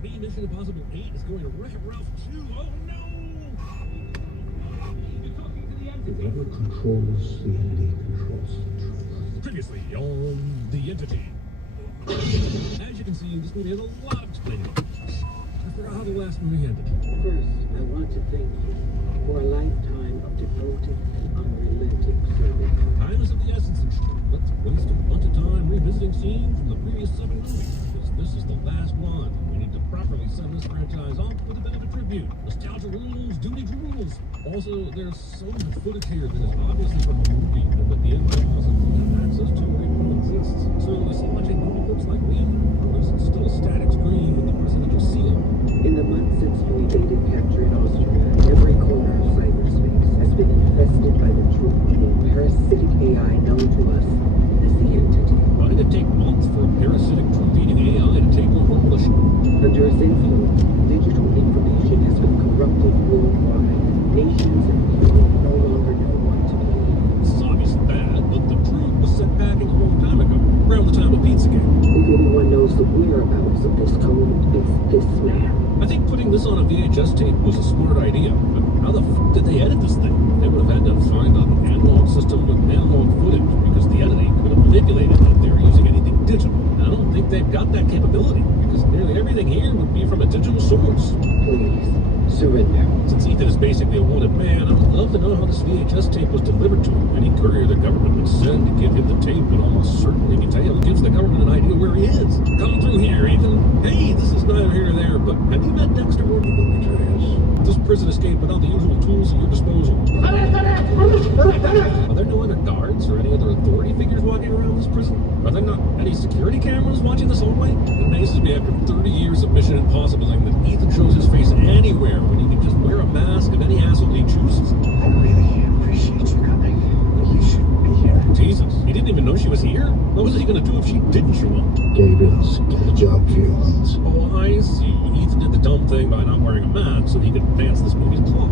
Me, Mission Impossible 8 is going to Wreck-It Ralph 2. Oh no! Whoever controls the entity controls the truth. Previously on The Entity. As you can see, this movie has a lot of explaining. I forgot how the last movie ended. First, I want to thank you for a lifetime of devoted and unrelenting service. Time is of the essence, and let's waste a bunch of time revisiting scenes from the previous 7 movies, because this is the last one. We need to properly send this franchise off with a bit of a tribute. Nostalgia rules, duty rules. Also, there's so much footage here that is obviously from a movie, and that the Empire doesn't have access to or even exists. So is he watching movie clips like me, or is it still a static screen with the presidential seal? In the months since you invaded captured Austria, every corner of cyberspace has been infested by the truth-eating parasitic AI known to us as the Entity. Why did it take months for a parasitic truth-eating AI to take over a militia? Under its influence, digital information has been corrupted worldwide. Nations and people no longer know what to believe. This is obviously bad, but the truth was sent packing a long time ago, around the time of Pizzagate. If anyone knows the whereabouts of this code, it's this man. I think putting this on a VHS tape was a smart idea, but how the fuck did they edit this thing? They would have had to find an analog system with analog footage, because the editing could have manipulated it if they were using anything digital. And I don't think they've got that capability, because nearly everything here would be from a digital source. Please, surrender. Since Ethan is basically a wanted man, I would love to know how this VHS tape was delivered to him. Any courier the government would send to give him the tape would almost certainly be tailed. Gives the government an idea where he is. Come through here, Ethan. Hey, this is neither here nor there, but have you met Dexter? This prison escape without the usual tools at your disposal. Are there no other guards or any other authority figures walking around this prison? Are there not any security cameras watching this hallway? It amazes me after 30 years of Mission Impossibling that Ethan shows his face anywhere when he can just wear a mask of any asshole he chooses. I really appreciate you coming. You shouldn't be here. Jesus, he didn't even know she was here? What was he gonna do if she didn't show up? Gabriel's got a job for you once. Oh, I see. Ethan did the dumb thing by not wearing a mask so he could advance this movie's plot.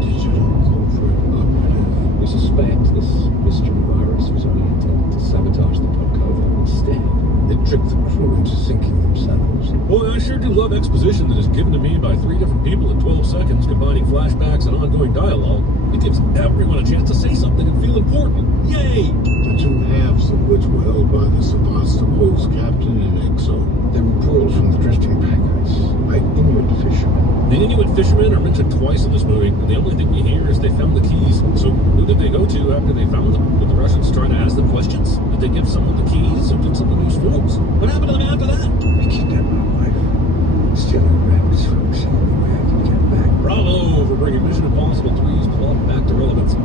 Digital corporate operative. We suspect this mystery virus was only intended to sabotage the Podkova. Instead, They tricked the crew into sinking themselves. Boy, I sure do love exposition that is given to me by 3 different people in 12 seconds, combining flashbacks and ongoing dialogue. It gives everyone a chance to say something and feel important. Yay! The two halves of which were held by the Sebastopol's captain in exile. They were pulled from the drifting packers by Inuit fishermen. The Inuit fishermen are mentioned twice in this movie, and the only thing we hear is they found the keys. So who did they go to after they found them? Did the Russians try to ask them questions? Did they give someone the keys, or did someone use forms? What happened to them after that? We kidnapped my wife. Still in wrecks, folks. The only way I can get back. Bravo for bringing Mission Impossible 3's plot back to relevance. The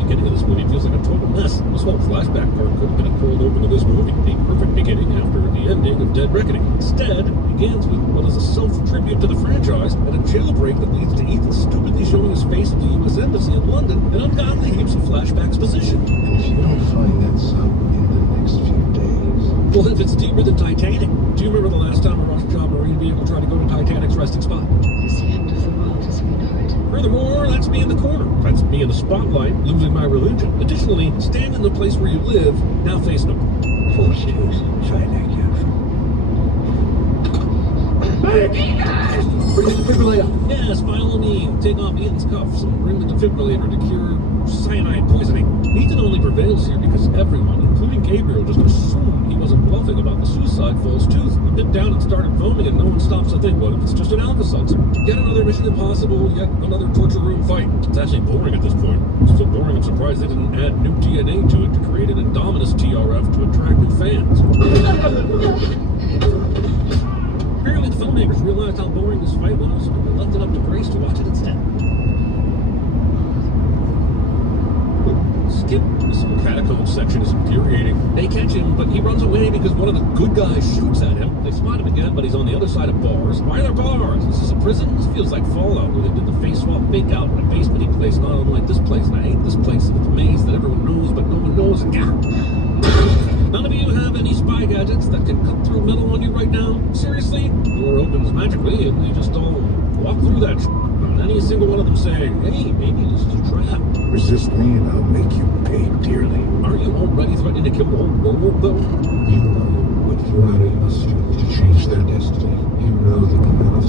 beginning of this movie feels like a total mess. This whole flashback part could have been a cold open to this movie. A perfect beginning after the ending of Dead Reckoning. Instead, it begins with what is a self-tribute to the franchise and a jailbreak that leads to Ethan stupidly showing his face at the U.S. Embassy in London and ungodly heaps of flashback exposition. And if you don't find that sub in the next few days... Well, if it's deeper than Titanic. Do you remember the last time a Rothschild Marine vehicle tried to go to Titanic's resting spot? It's the end of the world as we know it. Furthermore, that's me in the corner. That's me in the spotlight, losing my religion. Additionally, stand in the place where you live, now face north. Force twos. Try that careful. Bring the defibrillator. Yes, follow me. Take off Ian's cuffs and bring the defibrillator to cure cyanide poisoning. Ethan only prevails here because everyone, including Gabriel, just assumed he wasn't bluffing about the suicide false tooth. He bit down and started foaming, and no one stops to think, what if it's just an Alka-Seltzer? Yet another Mission Impossible, yet another torture room fight. It's actually boring at this point. It's so boring I'm surprised they didn't add new DNA to it to create an Indominus TRF to attract new fans. Apparently the filmmakers realized how boring this fight was, and they left it up to Grace to watch it instead. Skip. This catacomb section is infuriating. They catch him, but he runs away because one of the good guys shoots at him. They spot him again, but he's on the other side of bars. Why are there bars? Is this a prison? This feels like Fallout, where they did the face swap fake out in a basement place, not unlike this place. And I hate this place. It's a maze that everyone knows, but no one knows. None of you have any spy gadgets that can cut through metal on you right now? Seriously? The door opens magically, and they just all walk through that. Not any single one of them saying, hey, maybe this is a trap. Resist me and I'll make you pay dearly. Aren't you already threatening to kill the whole world, though? You know what humanity must do to change their destiny. You know that no matter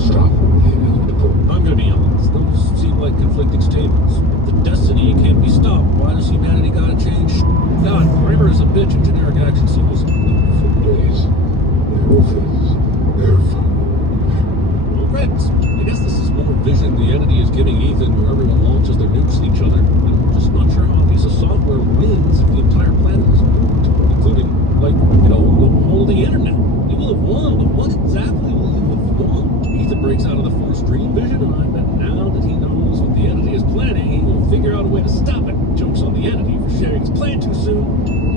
the entity is giving Ethan where everyone launches their nukes at each other. I'm just not sure how a piece of software wins if the entire planet is nuked, including, like, the whole of the internet. You will have won, but what exactly will you have won? Ethan breaks out of the Force Dream Vision, and I bet now that he knows what the entity is planning, he will figure out a way to stop it. Joke's on the entity for sharing his plan too soon.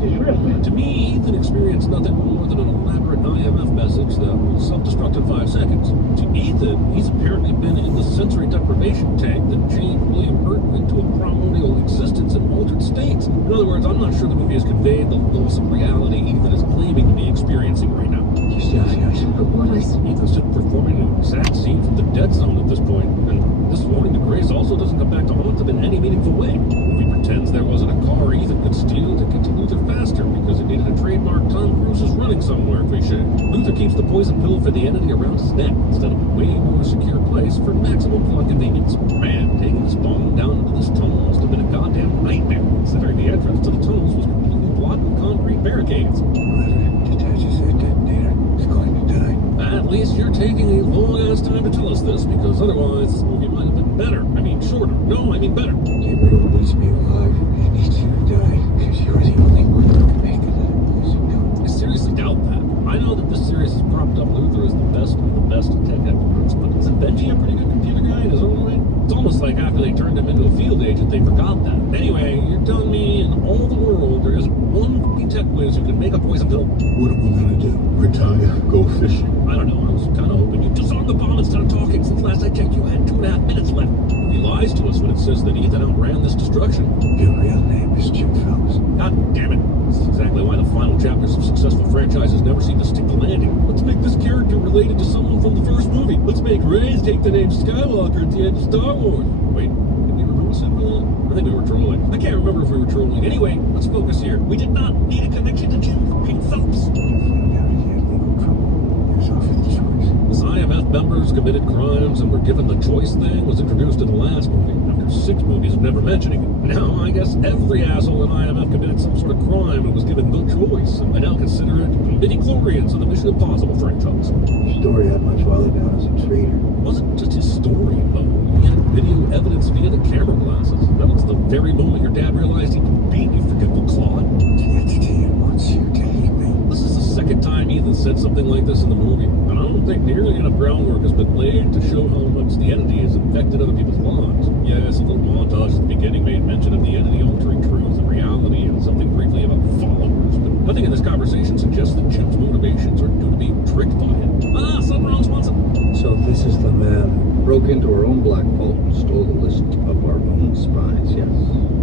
To me, Ethan experienced nothing more than an elaborate IMF message that will self-destruct in 5 seconds. To Ethan, he's apparently been in the sensory deprivation tank that changed William Hurt into a primordial existence in altered states. In other words, I'm not sure the movie has conveyed the loss of reality Ethan is claiming to be experiencing right now. But what I saw. Ethan's just performing an exact scene from the Dead Zone at this point, and this warning to Grace also doesn't come back to haunt them in any meaningful way. He pretends there wasn't a car Ethan could steal to get to Luther faster because it needed a trademark Tom Cruise's running somewhere cliche. Luther keeps the poison pill for the entity around his neck instead of a way more secure place for maximum plot convenience. Man, taking this bomb down into this tunnel must have been a goddamn nightmare, considering the entrance to the tunnels was completely blocked with concrete barricades. Whoever detaches that detonator is going to die. At least you're taking a long-ass time to tell us this, because otherwise this movie might have been better. I mean, shorter. No, I mean better. Gabriel needs me alive. He needs you to die, because you're the only one who can make it let him lose him. I seriously doubt that. I know that this series has propped up Luther as the best of the best tech experts, but isn't Benji a pretty good computer guy in his own right? It's almost like after they turned him into a field agent, they forgot that. Anyway, you're telling me in all the world there isn't one tech whiz who can make a poison pill? What are we gonna do? Retire? Go fishing? I don't know. I was kind of hoping you'd disarm the bomb instead of talking. Since last I checked, you had 2.5 minutes left. He lies to us when it says that Ethan outran this destruction. Your real name is Jim Phelps. God damn it. This is exactly why the final chapters of successful franchises never seem to stick the landing. Let's make this character related to someone from the first movie. Let's make Reyes take the name Skywalker at the end of Star Wars. Wait, did we rehearse it for that? I think we were trolling. I can't remember if we were trolling. Anyway, let's focus here. We did not need a connection to Jim Phelps. This IMF members committed crimes and were given the choice thing was introduced in the last movie, after 6 movies of never mentioning it. Now, I guess every asshole in IMF committed some sort of crime and was given the choice, and I now consider it midi-chlorians of the Mission Impossible franchise. Your story had my father down as a traitor. It wasn't just his story, though. He had video evidence via the camera glasses. That was the very moment your dad realized he could beat you, forgetful clod. The entity wants you to hate me. This is the second time Ethan said something like this in the movie, and I don't think nearly enough groundwork has been laid to show how much the entity has infected other people's lives. Yes, a little montage at the beginning made mention of the entity altering truth and reality and something briefly about followers, but nothing in this conversation suggests that Jim's motivations are due to being tricked by him. Ah, something wrong, Swanson. So this is the man who Broke into our own black vault and stole the list of our own spies, yes.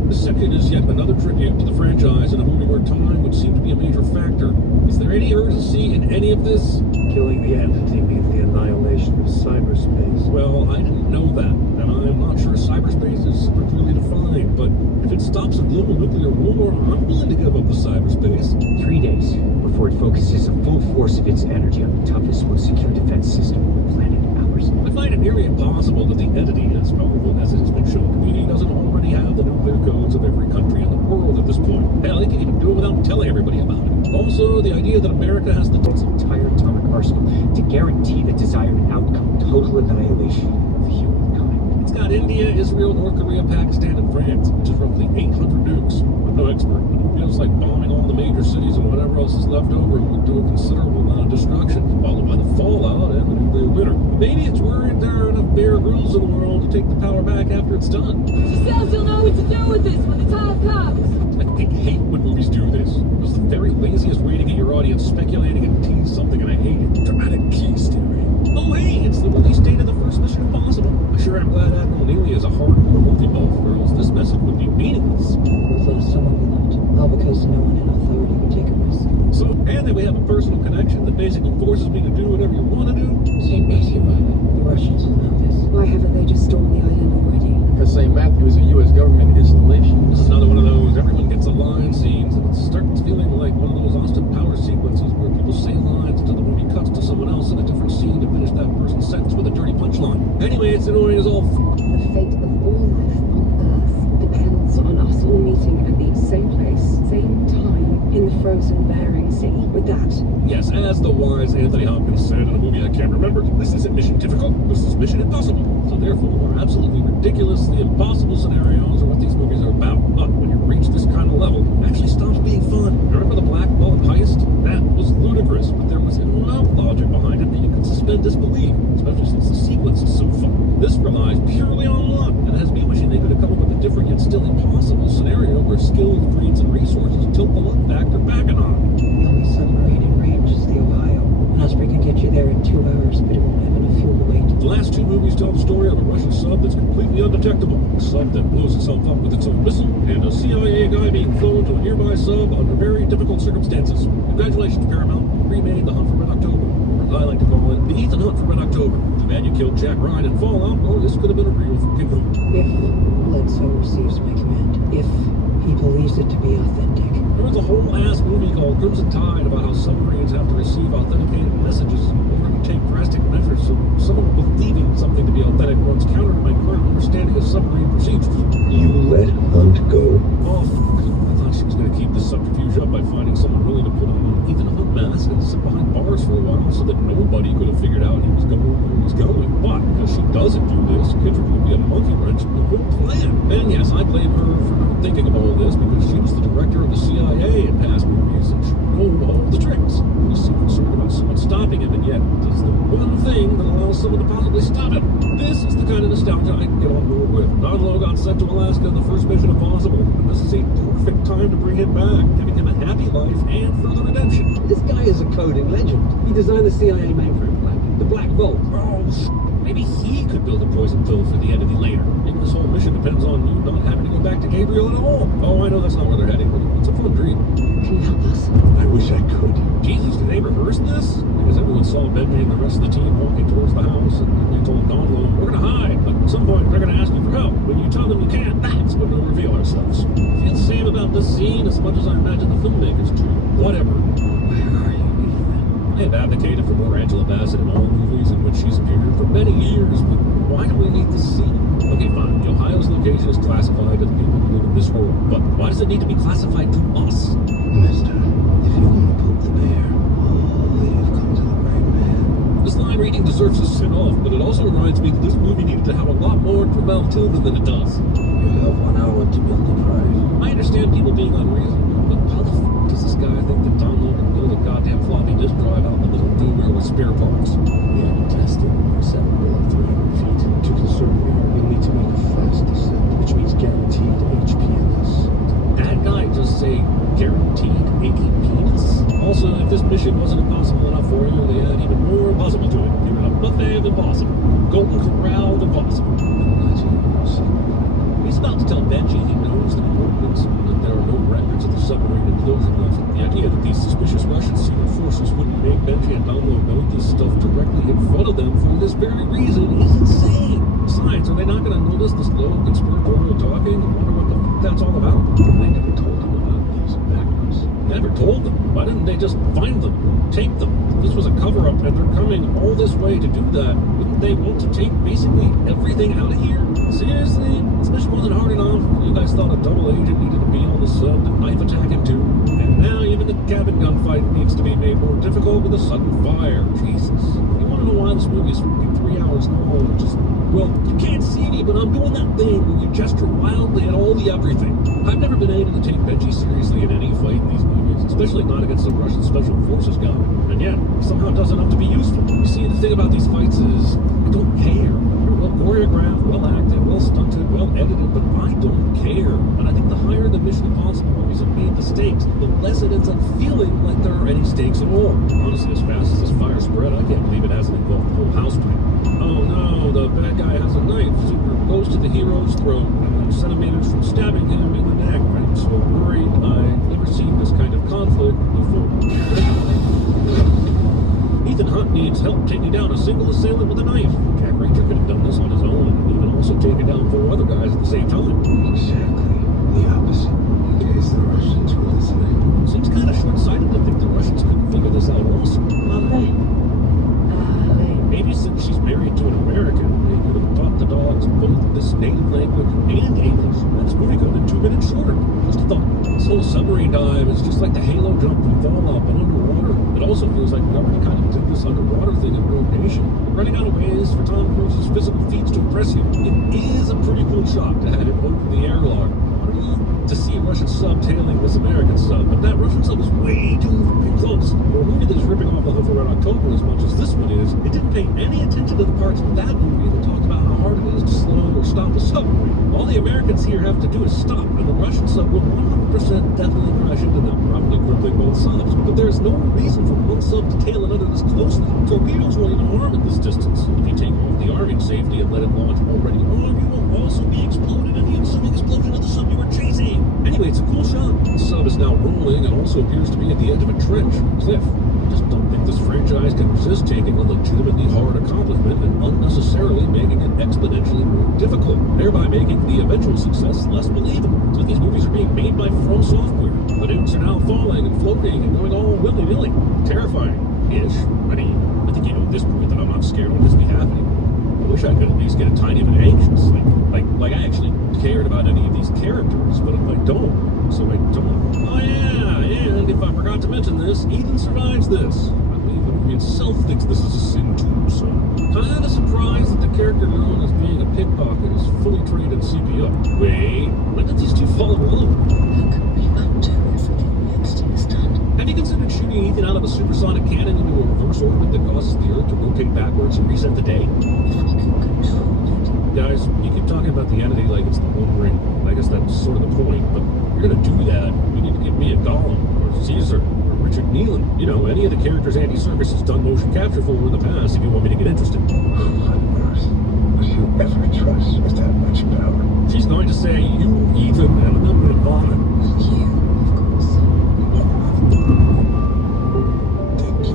The second is yet another tribute to the franchise in a movie where time would seem to be a major factor. Is there any urgency in any of this? Killing the entity means the annihilation of cyberspace. Well, I didn't know that, and I'm not sure cyberspace is super clearly defined, but if it stops a global nuclear war, I'm willing to give up the cyberspace. 3 days before it focuses the full force of its energy on the toughest, most secure defense system on the planet, ours. I find it nearly impossible that the entity, as powerful as it has been shown to be, doesn't already have the nuclear codes of every country in the world at this point. Hell, it can even do it without telling everybody about it. Also, the idea that America has Its entire atomic arsenal to guarantee the desired outcome, total annihilation of humankind. It's got India, Israel, North Korea, Pakistan, and France, which is roughly 800 nukes. I'm no expert, but it feels like bombing all the major cities and whatever else is left over would do a considerable amount of destruction, followed by the fallout and the nuclear winter. Maybe it's worried there are enough Bear Grylls in the world to take the power back after it's done. She says you'll know what to do with this when the time comes. I hate when movies do this. It's the very laziest way to get your audience speculating and tease something, and I hate it. Dramatic keys theory. Oh hey, it's the release date of the first Mission Impossible. Sure, I'm glad Admiral Neely is a hardcore movie buff, or else this message would be meaningless. We've lost someone we loved, all because no one in authority would take a risk. So, and then we have a personal connection that basically forces me to do whatever you want to do. St. Matthew Island. The Russians will know this. Why haven't they just stormed the island already? Because St. Matthew is a U.S. government installation. This is another one of those everyone gets a line scenes, and it starts feeling like one of those Austin Powers sequences where people say lines until the movie cuts to someone else in a different scene to finish that person's sentence with a dirty punchline. Anyway, it's annoying as all The fate of all life on Earth depends on us all meeting at the same place, same time, in the frozen Bering Sea. With that, Yes, as the wise Anthony Hopkins said in a movie I can't remember, this isn't mission difficult, this is mission impossible. So therefore, absolutely ridiculously impossible scenarios are what these movies are about. But when you reach this kind of level, it actually stops being fun. Remember the Black Bullet heist? That was ludicrous, but there was enough logic behind it that you could suspend disbelief, especially since the sequence is so fun. This relies purely on luck, and has me wishing they could have come up with a different yet still impossible scenario where skill, dreams, and resources tilt the luck factor back and on. The only submarine in range is the Ohio. An Osprey could get you there in 2 hours, but it won't have enough fuel to wait. The last two movies tell the story of a Russian sub that's completely undetectable, a sub that blows itself up with its own missile, and a CIA guy being flown to a nearby sub under very difficult circumstances. Congratulations, Paramount. You remade The Hunt for Red October, or I like to call it The Ethan Hunt for Red October. Too bad you killed Jack Ryan in Fallout, or this could have been a real fucking movie. If Bledsoe receives my command, if he believes it to be authentic. There was a whole ass movie called Crimson Tide about how submarines have to receive authenticated messages in order to take drastic measures. So someone believing something to be authentic runs counter to my current understanding of submarine procedures. You let Hunt go. Oh, fuck. I thought she was going to keep this subterfuge up by finding someone willing to put on an Ethan Hunt mask and sit behind bars for a while so that nobody could have figured out he was going where he was going. But because she doesn't do this, Kendrick will be a monkey wrench in the whole plan. And yes, I blame her for not thinking of all this because she was the director of the CIA in past movies and she knew all the tricks. He's so concerned about someone stopping him, and yet does the one thing that allows someone to possibly stop him. This is the kind of nostalgia I can get on board with. Don Lowe got sent to Alaska in the first Mission Impossible, and this is a perfect time to bring him back, giving him a happy life and further redemption. This guy is a coding legend. He designed the CIA mainframe flag, the Black Vault. Oh, maybe he could build a poison pill for the enemy later. Maybe this whole mission depends on you not having to go back to Gabriel at all. Oh, I know that's not where they're heading, but it's a fun dream. Can you help us? I wish I could. Jesus, did they rehearse this? Because everyone saw Benji and the rest of the team walking towards the house, and they told Don Lowe, we're gonna hide, but at some point they're gonna ask you for help. When you tell them you can't, that's when we'll reveal ourselves. I feel the same about this scene as much as I imagine the filmmakers do. Whatever. Where are you, Ethan? I have advocated for more Angela Bassett in all movies in which she's appeared for many years, but why do we need this scene? Okay, fine, the Ohio's location is classified to the people who live in this world, but why does it need to be classified to us? Mister, if you want to poke the bear, oh, you've come to the right man. This line reading deserves a send-off, but it also reminds me that this movie needed to have a lot more Dremel Tillman than it does. You have 1 hour to build the drive. I understand people being unreasonable, but how the fuck does this guy think that Don Lowe can build a goddamn floppy disk drive out in the middle of nowhere with spare parts? We haven't tested our seven below 300 feet. To conserve air, we'll need to make a fast descent, which means guaranteed HPNS. That guy just say guaranteed achy penis? Also, if this mission wasn't impossible enough for you, they had even more impossible to it. Give it a buffet of impossible. Golden Corral of impossible. He's about to tell Benji he knows the coordinates, that there are no records of the submarine implosion left. The idea that these suspicious Russian secret forces wouldn't make Benji and Don Lowe know this stuff directly in front of them for this very reason is insane. Besides, are they not going to notice this low conspiratorial talking and wonder what the fuck that's all about? They never told him about these backwards. Never told them. Why didn't they just find them, take them? If this was a cover-up and they're coming all this way to do that, wouldn't they want to take basically everything out of here? Seriously? This mission wasn't hard enough. You guys thought a double agent needed to be on the sub to knife attack him too. And now even the cabin gunfight needs to be made more difficult with a sudden fire. Jesus. If you want to know why this movie is fucking 3 hours long, just, well, you can't see me, but I'm doing that thing where you gesture wildly at all the everything. I've never been able to take Benji seriously in any fight in these movies, especially not against the Russian Special Forces guy. And yet, he somehow does enough to be useful. You see, the thing about these fights is, I don't care. They're well choreographed, well acted, well stunted, well edited, but I don't care. And I think the higher the Mission Impossible movies have made the stakes, the less it ends up feeling like there are any stakes at all. Honestly, as fast as this fire spread, I can't believe it hasn't involved the whole house plan. Oh no, the bad guy has a knife super close to the hero's throat, and centimeters from stabbing him in the neck. I'm so worried. I've never seen this kind of conflict before. Ethan Hunt needs help taking down a single assailant with a knife. Jack Reacher could have done this on his own, and even also taken down 4 other guys at the same time. Exactly. The opposite. In case the Russians were listening. Seems kind of short-sighted to think the Russians couldn't figure this out also. Maybe since she's married to an American, they could have taught the dogs both this native language and English. And this movie could have been 2 minutes shorter. Just a thought. This whole submarine dive is just like the Halo jump from Fallout, but underwater. It also feels like we already kind of did this underwater thing in Rogue Nation. We're running out of ways for Tom Cruise's physical feats to impress you. It is a pretty cool shot to have it open the airlock. To see a Russian sub tailing this American sub, but that Russian sub is way too close. For a movie that is ripping off the Hood for Red October as much as this one is, it didn't pay any attention to the parts of that movie that talked about how hard it is to slow or stop a submarine. All the Americans here have to do is stop, and the Russian sub will 100% definitely crash into them, probably crippling both subs. But there's no reason for one sub to tail another this closely. Torpedoes won't even harm at this distance. If you take off the arming safety and let it launch already on, you will also be exploded in the ensuing explosion of the sub you were chasing. Anyway, it's a cool shot. The sub is now rolling and also appears to be at the edge of a trench, cliff. I just don't think this franchise can resist taking a legitimately hard accomplishment and unnecessarily making it exponentially more difficult, thereby making the eventual success less believable. So these movies are being made by From Software. The nukes are now falling and floating and going all willy-nilly. Terrifying-ish. I mean, I think you know at this point that I'm not scared of this be happening. I wish I could at least get a tiny bit anxious, like I actually cared about any of these characters, but I don't, so I don't. Oh yeah, and if I forgot to mention this, Ethan survives this. I believe the movie itself thinks this is a sin too, so kinda surprised that the character known as being a pickpocket is fully trained in CPR. Wait, when did these two fall in love? Look, we undo everything the entity has done. Have you considered shooting Ethan out of a supersonic cannon into a reverse orbit that causes the Earth to rotate backwards and reset the day? If we can control it. Guys, you keep talking about the entity like it's the One Ring. I guess that's sort of the point, but if you're gonna do that, you need to give me a Gollum, or Caesar, or Richard Nealon. You know, any of the characters Andy Serkis has done motion capture for in the past if you want me to get interested. Who on earth would you ever trust with that much power? She's going to say, you, Ethan, and I'm gonna vomit. You, of course. Thank you.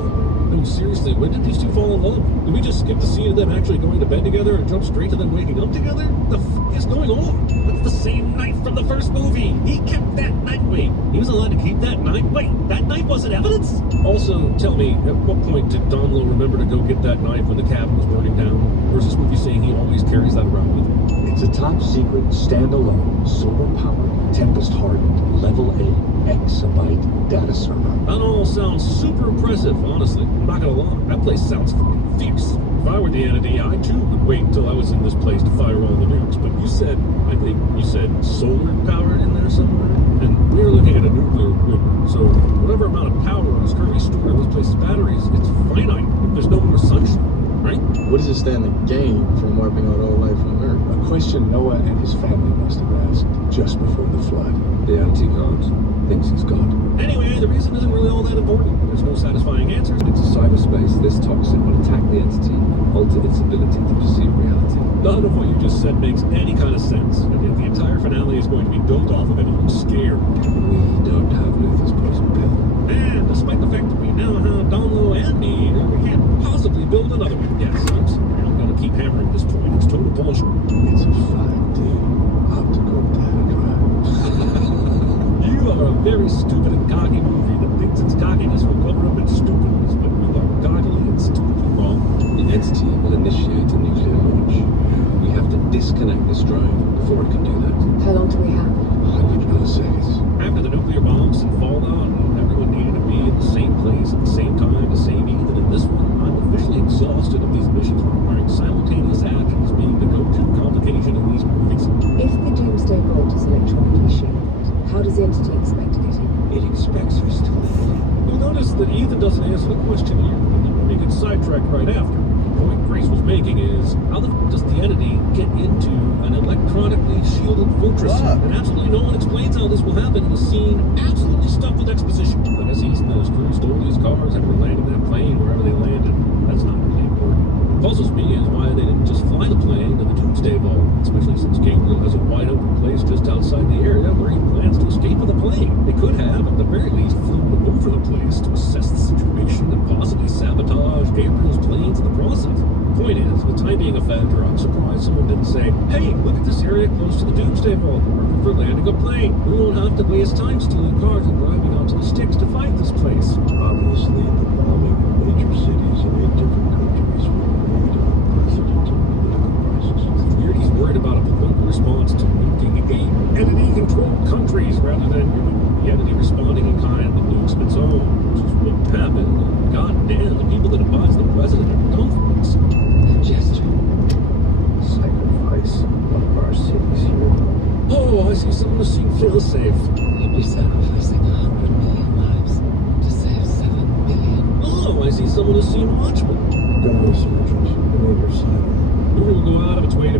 No, seriously, when did these two fall in love? Did we just skip the scene of them actually going to bed together and jump straight to them waking up together? The f is going on? That's the same knife from the first movie. He kept that knife. Wait, he was allowed to keep that knife? Wait, that knife wasn't evidence? Also, tell me, at what point did Donlo remember to go get that knife when the cabin was burning down? Or is this movie saying he always carries that around with him? It's a top-secret, standalone, solar-powered, Tempest-hardened, level A, exabyte data server. That all sounds super impressive, honestly. I'm not gonna lie, that place sounds fucking fierce. If I were the entity, I too would wait until I was in this place to fire all the nukes. But you said, I think you said solar-powered in there somewhere? And we're looking at a nuclear winter, so whatever amount of power is currently stored in this place's batteries, it's finite if there's no more sunshine, right? What does it stand to gain from wiping out all life on Earth? A question Noah and his family must have asked just before the flood. The anti-god thinks he's God. Anyway, the reason isn't really all that important. There's no satisfying answers. Into cyberspace, this toxin will attack the entity and alter its ability to perceive reality. None of what you just said makes any kind of sense. And yet the entire finale is going to be built off of anyone scared. We don't have Luther's poison pill. And despite the fact that we now have Donlo and me, we can't possibly build another one. Yes, I'm going to keep hammering this point. It's total bullshit. It's a 5D optical data drive. You are a very stupid and cocky movie that thinks its cockiness will cover up its stupidness, but you are cockily and stupidly wrong. The entity will initiate a nuclear launch. We have to disconnect this drive before it can do that. How long do we have? 100 milliseconds. After the nuclear bombs and fallout, and everyone needed to be in the same place at the same time to save Ethan in this one, I'm officially exhausted of these missions requiring simultaneous actions being the go-to complication in these movies. If the Doomsday Vault is electronically shielded, how does the entity expect to get in? It expects us to live. You'll notice that Ethan doesn't answer the question here, and then we get sidetracked right after. The point Grace was making is, how the f does the entity get into an electronically shielded fortress? And absolutely no one explains how this will happen in a scene absolutely stuffed with exposition. I guess Ethan and his crew stole these cars and were landing that plane wherever they landed. That's not really important. What puzzles me is why they didn't just fly the plane to the Doomsday Vault, especially since Gabriel has a wide open place just outside the area where he plans to escape with a plane. They could have, at the very least, flown over the place to assess the situation and possibly sabotage Gabriel's planes in the process. Point is, with time being a factor, I'm surprised someone didn't say, hey, look at this area close to the Doomsday Vault, perfect for landing a plane. We won't have to waste time stealing cars and driving out to the sticks to find this place. Obviously, the bombing of major cities in 8 different countries will create an unprecedented political crisis. It's weird he's worried about a political response to nuking entity-controlled countries rather than human.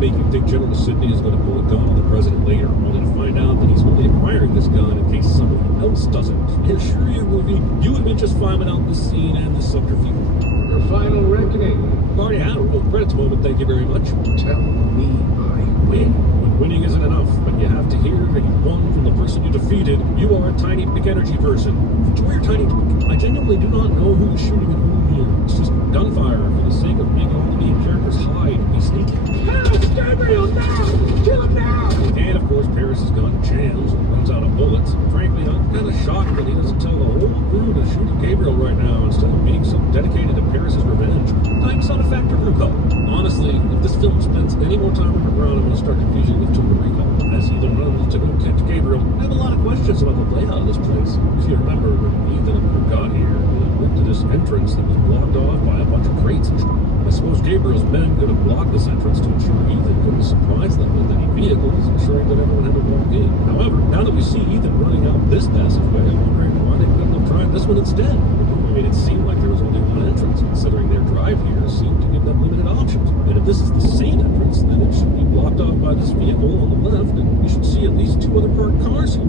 make you think General Sidney is going to pull a gun on the president later, only to find out that he's only acquiring this gun in case someone else doesn't. I assure you, movie, you would have been just fine without this scene and the subterfuge. Your final reckoning. I've already had a roll credits moment, thank you very much. Tell me I win. When winning isn't enough, but you have to hear that you won from the person you defeated, you are a tiny big energy person. Enjoy your tiny... I genuinely do not know who is shooting at whom here. It's just gunfire for the sake of making all the main characters hide and be sneaky. Help! Gabriel, now! Kill him now! And of course, Paris's gun jams and runs out of bullets. Frankly, I'm kind of shocked that he doesn't tell the whole crew to shoot at Gabriel right now instead of being so dedicated to Paris's revenge. Time's not a factor in recall. Honestly, if this film spends any more time underground, I'm going to start confusing with Total Recall. As Ethan runs to go catch Gabriel, I have a lot of questions about the layout of this place. If you remember, when Ethan and crew got here, they went to this entrance that was blocked off by a bunch of crates and shit. I suppose Gabriel's men could have blocked this entrance to ensure Ethan couldn't surprise them with any vehicles, ensuring that everyone had to walk in. However, now that we see Ethan running out this passageway, I'm wondering why they couldn't have tried this one instead. It made it seem like there was only one entrance, considering their drive here seemed to give them limited options. And if this is the same entrance, then it should be blocked off by this vehicle on the left, and we should see at least 2 other parked cars here.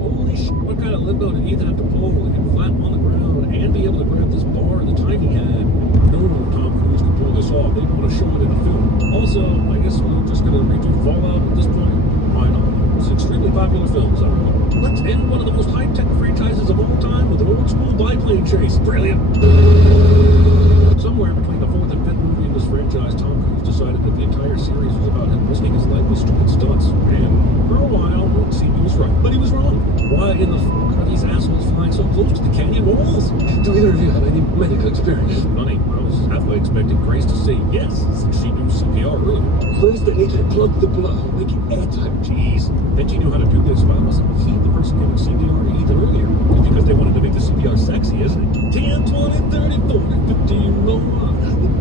Holy shit, what kind of limbo did Ethan have to pull to get flat on the ground and be able to grab this bar the time he had? No, Tom Cruise could pull this off. They want to show it in the film. Also, I guess we're just going to redo Fallout at this point. Why not? It's an extremely popular film, so let's end one of the most high-tech franchises of all time with an old-school biplane chase. Brilliant! Somewhere between the 4th and 5th movie in this franchise, Tom Cruise decided that the entire series was about him risking his life with stupid stunts. And for a while, it seemed he was right. But he was wrong. Why in the fuck are these assholes flying so close to the canyon walls? Do either of you have any medical experience? Funny, I was halfway expecting Grace to say yes, since she knew CPR earlier. First, they need to plug the blood, make it airtight. Jeez, Benji knew how to do this. Why wasn't he the person giving CPR to Ethan earlier? It's because they wanted to make the CPR sexy, isn't it? 10, 20, 30, 40, 50, more.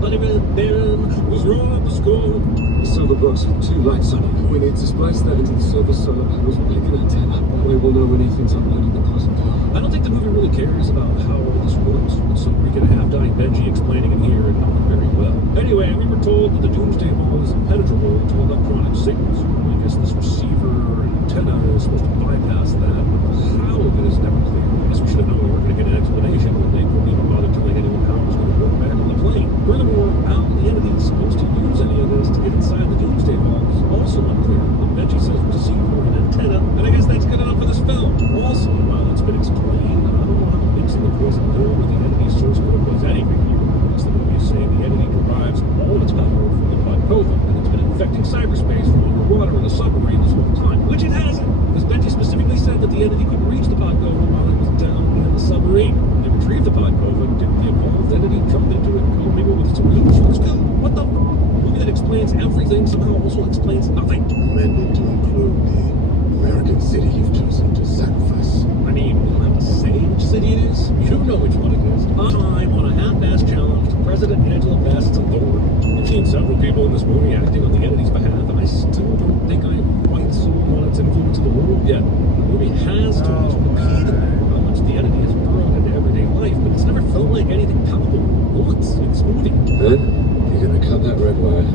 Bloody Red Baron was wrong the score. The silver box with 2 lights on it. We need to splice that into the silver solar panels and make an antenna. That way we'll know when Ethan's unloading the closet door. I don't think the movie really cares about how all this works, with some week and a half dying Benji explaining it here and not very well. Anyway, we were told that the Doomsday Ball is impenetrable to electronic signals. I guess this receiver and antenna is supposed to bypass that, but how of it is never clear. I guess we should have known we weren't going to get an explanation when they couldn't even bother telling anyone how it was going to work back on the plane. Furthermore, how the entity is supposed to use any of this to get inside the Doomsday Ball is also unclear. The Benji says receiver and antenna, and I guess that's good enough for this film. Also, while it's been explained, I don't know how mixing the poison pill with the entity source code does anything here. As the movie is saying, the entity derives all of its power from the Podkova, and it's been infecting cyberspace from underwater in the submarine this whole time, which it hasn't, because Benji specifically said that the entity couldn't reach the Podkova while it was down in the submarine. They retrieved the Podkova, did the evolved entity jump into it, maybe with its original source code? What the? A movie that explains everything somehow also explains nothing. Amended to include the American city you've chosen to sacrifice. I mean, we don't have to say which city it is. You know which one it is. Time on a half-assed challenge to President Angela Bassett's authority. I've seen several people in this movie acting on the entity's behalf, and I still don't think I'm quite sold on its influence in the world yet. The movie has told us repeatedly how much the entity has burrowed into everyday life, but it's never felt like anything palpable once in this movie. Then, you're gonna cut that red wire.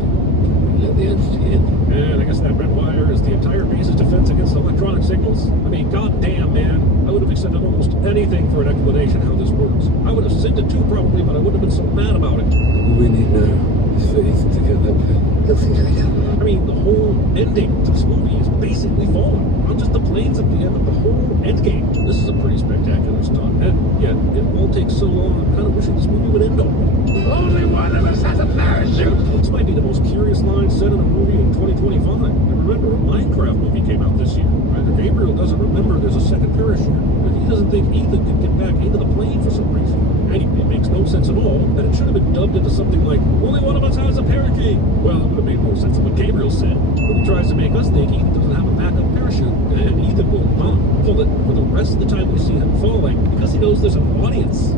Let the entity in. And I guess that red wire is the entire base's defense against electronic signals. I mean, goddamn, man. I would have accepted almost anything for an explanation how this works. I would have sent it too, probably, but I wouldn't have been so mad about it. All we need now is for Ethan to get that pen. He'll think I can. I mean, the whole ending to this movie is basically falling. Not just the planes at the end, but the whole endgame. This is a pretty spectacular stunt. And yet, it all takes so long, I'm kind of wishing this movie would end already. Only one of us has a parachute! This might be the most curious line said in a movie in 2025. And remember, a Minecraft movie came out this year. Either Gabriel doesn't remember there's a second parachute, or he doesn't think Ethan can get back into the plane for some reason. Anyway, it makes no sense at all, and it should have been dubbed into something like, only one of us has a parachute. Well, it would have made more sense than what Gabriel said. But he tries to make us think Ethan doesn't have a backup parachute, and Ethan will not pull it for the rest of the time we see him falling, because he knows there's an audience.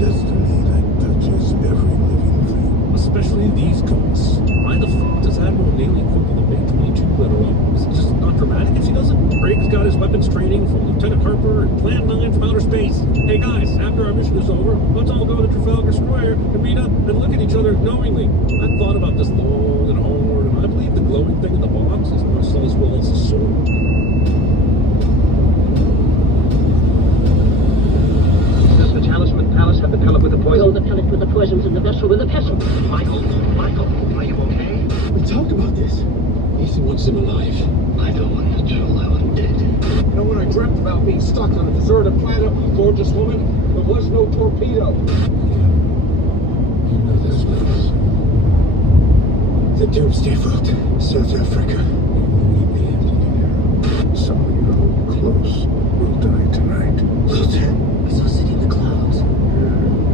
Destiny that touches every living thing. Especially these goats. Why the fuck does Admiral Neely quote the Big 22 letter up? Is it just not dramatic if she doesn't? Craig's got his weapons training from Lieutenant Harper and Plan 9 from outer space. Hey guys, after our mission is over, let's all go to Trafalgar Square. fire and meet up and look at each other knowingly. I thought about this long and hard, and I believe the glowing thing in the box is Marcellus Wallace's soul. Does the Talisman Palace have the pellet with the poison? Roll the pellet with the poisons and the vessel with the pestle. Michael, are you okay? We talked about this. Ethan wants him alive. I don't want to tell I was dead. You know, when I dreamt about being stuck on a deserted planet with a gorgeous woman, there was no torpedo. You know this place. The Doomsday Vault, South Africa. You need the engineer. Someone you hold close will die tonight. I saw City in the clouds.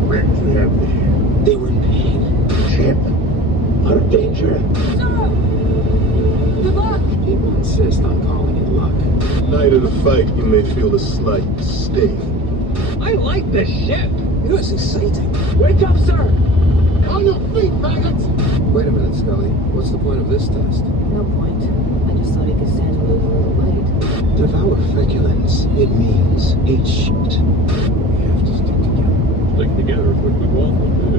Where did you have them? They were in pain. Ship. Out of danger. Good luck! People insist on calling it luck. Night of the fight, you may feel a slight sting. I like this ship. It was exciting. Wake up, sir. On your feet, maggots! Wait a minute, Scully. What's the point of this test? No point. I just thought he could stand to lose a little weight. Devour feculence. It means eat shit. We have to stick together. Stick together is what we want to do.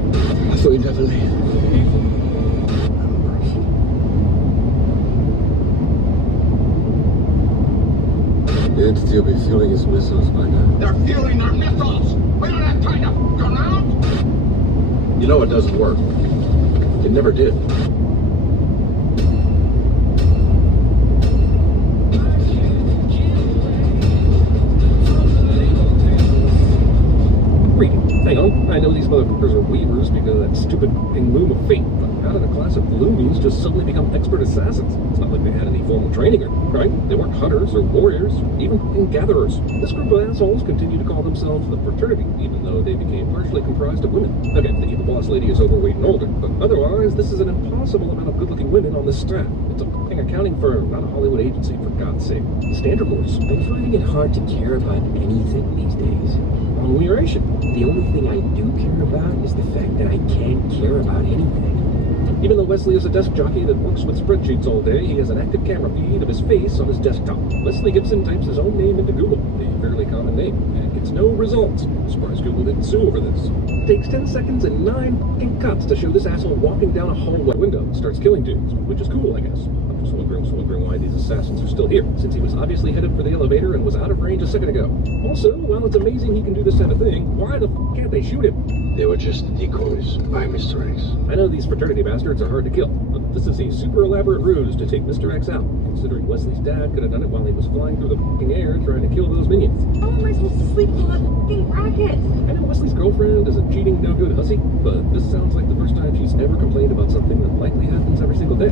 I thought you'd never leave. The entity will be fueling his missiles by now. They're fueling their missiles! We don't have time to go out! You know it doesn't work. It never did. Hang on, I know these motherfuckers are weavers because of that stupid loom of fate, but how did a class of loomies just suddenly become expert assassins? It's not like they had any formal training, right? They weren't hunters or warriors, even gatherers. This group of assholes continue to call themselves the fraternity, even though they became partially comprised of women. Okay, the evil boss lady is overweight and older, but otherwise, this is an impossible amount of good-looking women on this staff. It's a fucking accounting firm, not a Hollywood agency, for God's sake. Standard course. I'm finding it hard to care about anything these days. Remuneration. The only thing I do care about is the fact that I can't care about anything. Even though Wesley is a desk jockey that works with spreadsheets all day, he has an active camera feed of his face on his desktop. Wesley Gibson types his own name into Google, a fairly common name, and gets no results. I'm surprised Google didn't sue over this. It takes 10 seconds and 9 fucking cuts to show this asshole walking down a hallway window and starts killing dudes, which is cool, I guess. I'm just wondering why these assassins are still here, since he was obviously headed for the elevator and was out of range a second ago. Also, while it's amazing he can do this kind of thing, why the fuck can't they shoot him? They were just decoys by Mr. X. I know these fraternity bastards are hard to kill, but this is a super elaborate ruse to take Mr. X out, considering Wesley's dad could have done it while he was flying through the fucking air trying to kill those minions. How am I supposed to sleep with that fucking racket? I know Wesley's girlfriend is a cheating, no-good hussy, but this sounds like the first time she's ever complained about something that likely happens every single day.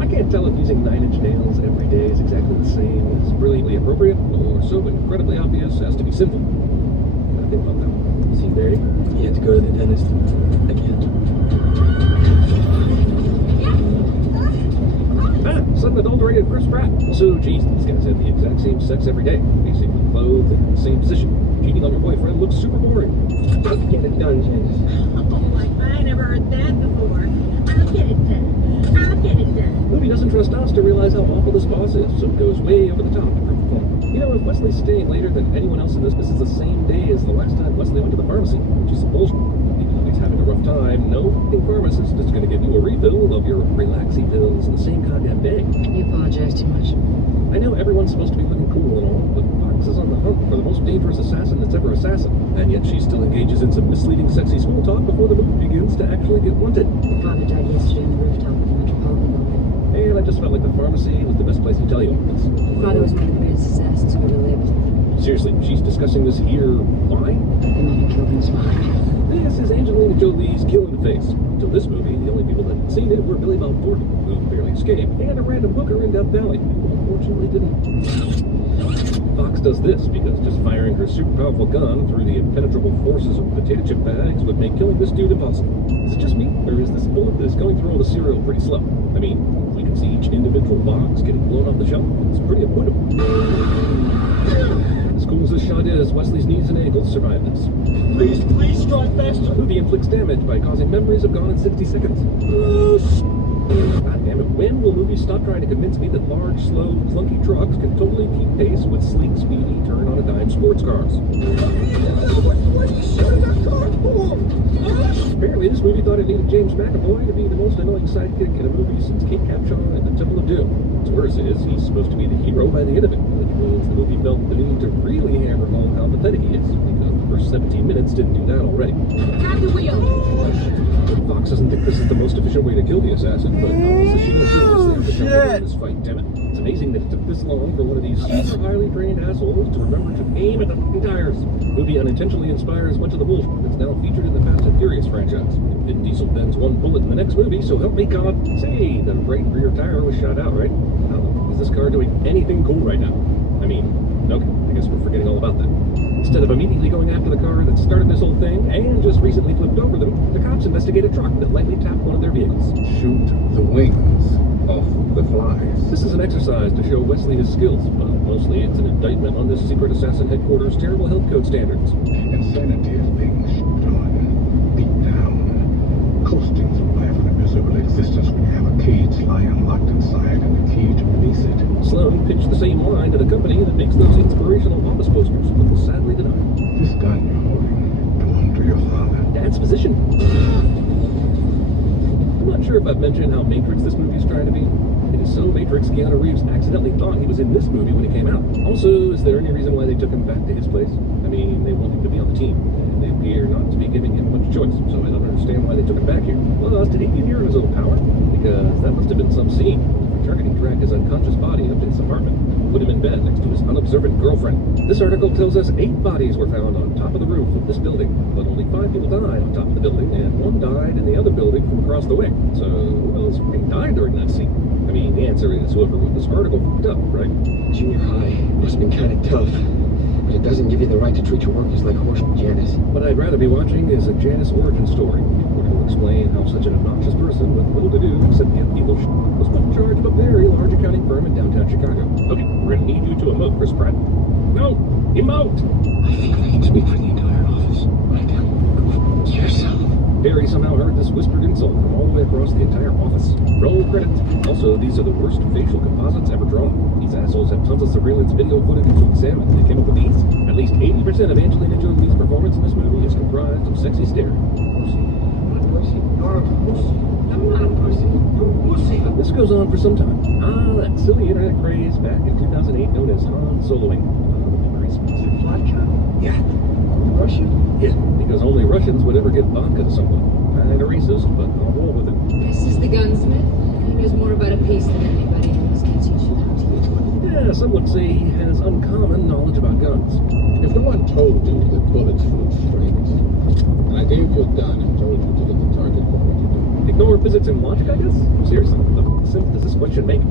I can't tell if using 9-inch nails every day is exactly the same as brilliantly appropriate, or so incredibly obvious as to be sinful. Gotta think about that one. See, Barry, you had to go to the dentist. I can't. Sudden adulterated Chris Pratt. So, geez, these guys have the exact same sex every day, basically clothed in the same position. Cheating on your boyfriend looks super boring. Let's get it done, Janice. Oh my, I never heard that before. I'll get it done. I'll get it done. Movie doesn't trust us to realize how awful this boss is, so it goes way over the top to prove the point. You know, if Wesley's staying later than anyone else in this is the same day as the last time Wesley went to the pharmacy, which is bullshit. Even though he's having a rough time, no fucking pharmacist is going to give you a refill of your relaxy pills in the same goddamn day. You apologize too much. I know everyone's supposed to be looking cool and all, but Fox is on the hunt for the most dangerous assassin that's ever assassin, and yet she still engages in some misleading sexy school talk before the movie begins to actually get wanted. My father died yesterday on the rooftop of the Metropolitan Building. And I just felt like the pharmacy was the best place to tell you all this. My father was one of the greatest assassins who ever lived. Seriously, she's discussing this here. Why? The man who killed his father. This is Angelina Jolie's Kill in the Face. Until this movie, the only people that had seen it were Billy Bob Thornton, who barely escaped, and a random hooker in Death Valley, who unfortunately didn't. Fox does this because just firing her super powerful gun through the impenetrable forces of potato chip bags would make killing this dude impossible. Is it just me, or is this bullet that is going through all the cereal pretty slow? I mean, we can see each individual box getting blown off the shelf. It's pretty avoidable. As cool as this shot is, Wesley's knees and ankles survived this. Please drive faster. The movie inflicts damage by causing memories of gone in 60 seconds. God damn it, when will movies stop trying to convince me that large, slow, clunky trucks can totally keep pace with sleek, speedy, turn-on-a-dime sports cars? Apparently, this movie thought it needed James McAvoy to be the most annoying sidekick in a movie since Kate Capshaw and the Temple of Doom. What's worse is, he's supposed to be the hero by the end of it, which means the movie felt the need to really hammer home how pathetic he is, because the first 17 minutes didn't do that already. Grab the wheel. Fox doesn't think this is the most efficient way to kill the assassin, but obviously she knows seriously in this fight, damn it. It's amazing that it took this long for one of these super highly trained assholes to remember to aim at the fucking tires. The movie unintentionally inspires much of the bullshit that's now featured in the Fast and Furious franchise. Vin Diesel bends one bullet in the next movie, so help me God. Say, the right rear tire was shot out, right? How is this car doing anything cool right now? I mean, okay, I guess we're forgetting all about that. Instead of immediately going after the car that started this whole thing and just recently flipped over them, the cops investigate a truck that lightly tapped one of their vehicles. Shoot the wings off the flies. This is an exercise to show Wesley his skills, but mostly it's an indictment on this secret assassin headquarters' terrible health code standards. Insanity is being shit on, beat down, coasting through life in a miserable existence when you have a cage lying locked inside and the key to release it. Sloan pitched the same line to the company that makes those inspirational office posters, but was sadly denied. This gun you're holding belonged to your father. Dad's position. I'm not sure if I've mentioned how Matrix this movie is trying to be. It is so Matrix, Keanu Reeves accidentally thought he was in this movie when it came out. Also, is there any reason why they took him back to his place? I mean, they want him to be on the team, and they appear not to be giving him much choice, so I don't understand why they took him back here. Plus, did he get here in his own power? Because that must have been some scene. Targeting dragged his unconscious body up to his apartment, put him in bed next to his unobservant girlfriend. This article tells us 8 bodies were found on top of the roof of this building, but only 5 people died on top of the building, and 1 died in the other building from across the way. So, who else died during that scene? I mean, the answer is whoever wrote this article fucked up, right? Junior high must have been kind of tough, but it doesn't give you the right to treat your workers like horse Janice. What I'd rather be watching is a Janice origin story. We're going to explain how such an obnoxious person with little to do except give people shit was put in charge of a very large accounting firm in downtown Chicago. Okay, we're going to need you to emote, Chris Pratt. No, emote! I think I can speak for the entire office. Right now, go yourself. Barry somehow heard this whispered insult from all the way across the entire office. Roll credits. Also, these are the worst facial composites ever drawn. These assholes have tons of surveillance video footage to examine. They came up with these. At least 80% of Angelina Jolie's performance in this movie is comprised of sexy staring. This goes on for some time. That silly internet craze back in 2008 known as Han Soloing. Yeah. Russian? Yeah, because only Russians would ever give vodka to someone. Kinda racist, but I'll roll with it. This is the gunsmith. He knows more about a piece than anybody. He's gonna teach you how to use one. Yeah, some would say he has uncommon knowledge about guns. If no one told you that bullets flew straight, and I gave you a gun and told you to hit the target, what would you do? Ignore physics and logic, I guess? Seriously, what sense does this question make?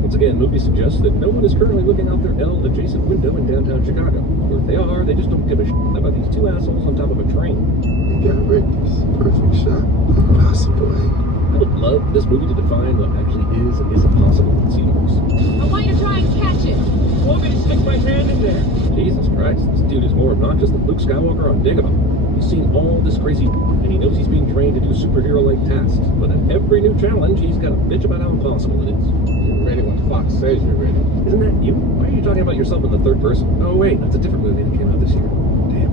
Once again, movie suggests that no one is currently looking out their L-adjacent window in downtown Chicago. Or if they are, they just don't give a shit about these 2 assholes on top of a train. You got Rick. Perfect shot. Impossible. I would love for this movie to define what actually is and isn't possible in this universe. I want you to try and catch it. Want me to stick my hand in there? Jesus Christ, this dude is more obnoxious than Luke Skywalker on Dagobah. He's seen all this crazy and he knows he's being trained to do superhero-like tasks, but at every new challenge, he's got a bitch about how impossible it is. You're ready when Fox says you're ready. Isn't that you? Why are you talking about yourself in the third person? Oh wait, that's a different movie that came out this year. Damn,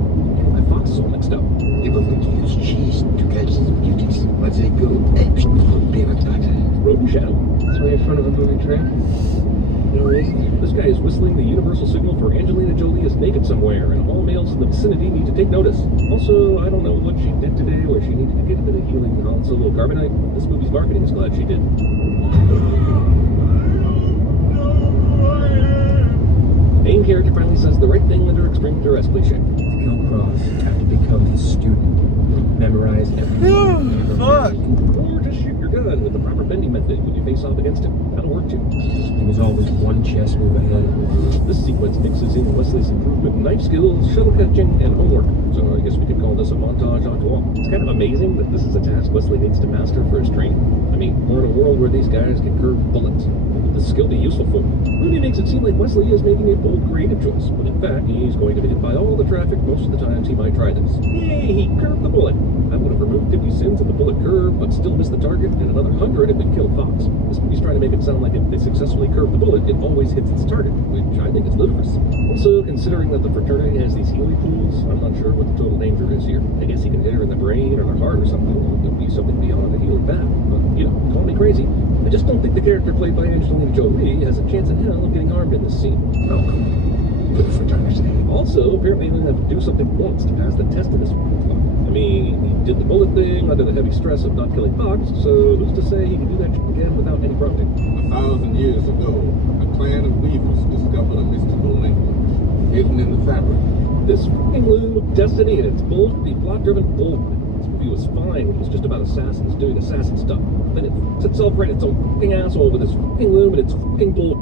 my Fox is all mixed up. People would use cheese to catch some beauties, but they go would be attacked. Road and Shadow. It's right in front of a moving train. No reason. This guy is whistling the universal signal for Angelina Jolie is naked somewhere, and all males in the vicinity need to take notice. Also, I don't know what she did today where she needed to get a bit of healing Han Solo carbonite. This movie's marketing is glad she did. Main character finally says the right thing under extreme duress cliche. To go across, you have to become his student. Memorize everything. Fuck! Or just shoot your gun with the proper bending method when you face off against him. That'll work too. There was always one chess move ahead. This sequence mixes in Wesley's improvement in knife skills, shuttle catching, and homework. So I guess we could call this a montage onto all. It's kind of amazing that this is a task Wesley needs to master for his training. I mean, we're in a world where these guys can curve bullets. What would this skill be useful for? The movie makes it seem like Wesley is making a bold creative choice, but in fact, he's going to be hit by all the traffic most of the times he might try this. Yay, he curved the bullet! I would have removed 50 sins if the bullet curved, but still missed the target, and another 100 if it killed Fox. This movie's trying to make it sound like if they successfully curve the bullet, it always hits its target, which I think is ludicrous. Also, considering that the fraternity has these healing pools, I'm not sure what the total danger is here. I guess he can hit her in the brain or the heart or something. There'd be something beyond a healing bath. But, you know, call me crazy. I just don't think the character played by Angelina Jolie has a chance in hell of getting harmed in this scene. No, for the fraternity. Also, apparently he only have to do something once to pass the test in this club. I mean, he did the bullet thing under the heavy stress of not killing Fox, so who's to say he can do that again without any prompting? 1,000 years ago, a clan of weavers discovered a mystical language hidden in the fabric. This fucking loom of destiny and its bullshit, plot-driven bull. This movie was fine when it was just about assassins doing assassin stuff. Then it puts itself right its own fucking asshole with its fucking loom and its fucking bull.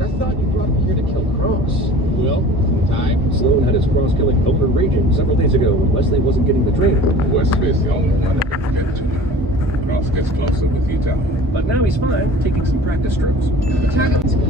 I thought you brought me here to kill Cross. Well, time. Sloan had his cross-killing boner raging several days ago when Wesley wasn't getting the training. Wesley's the only one that can get to him. Cross gets closer with each hour. But now he's fine, taking some practice strokes. The target's go.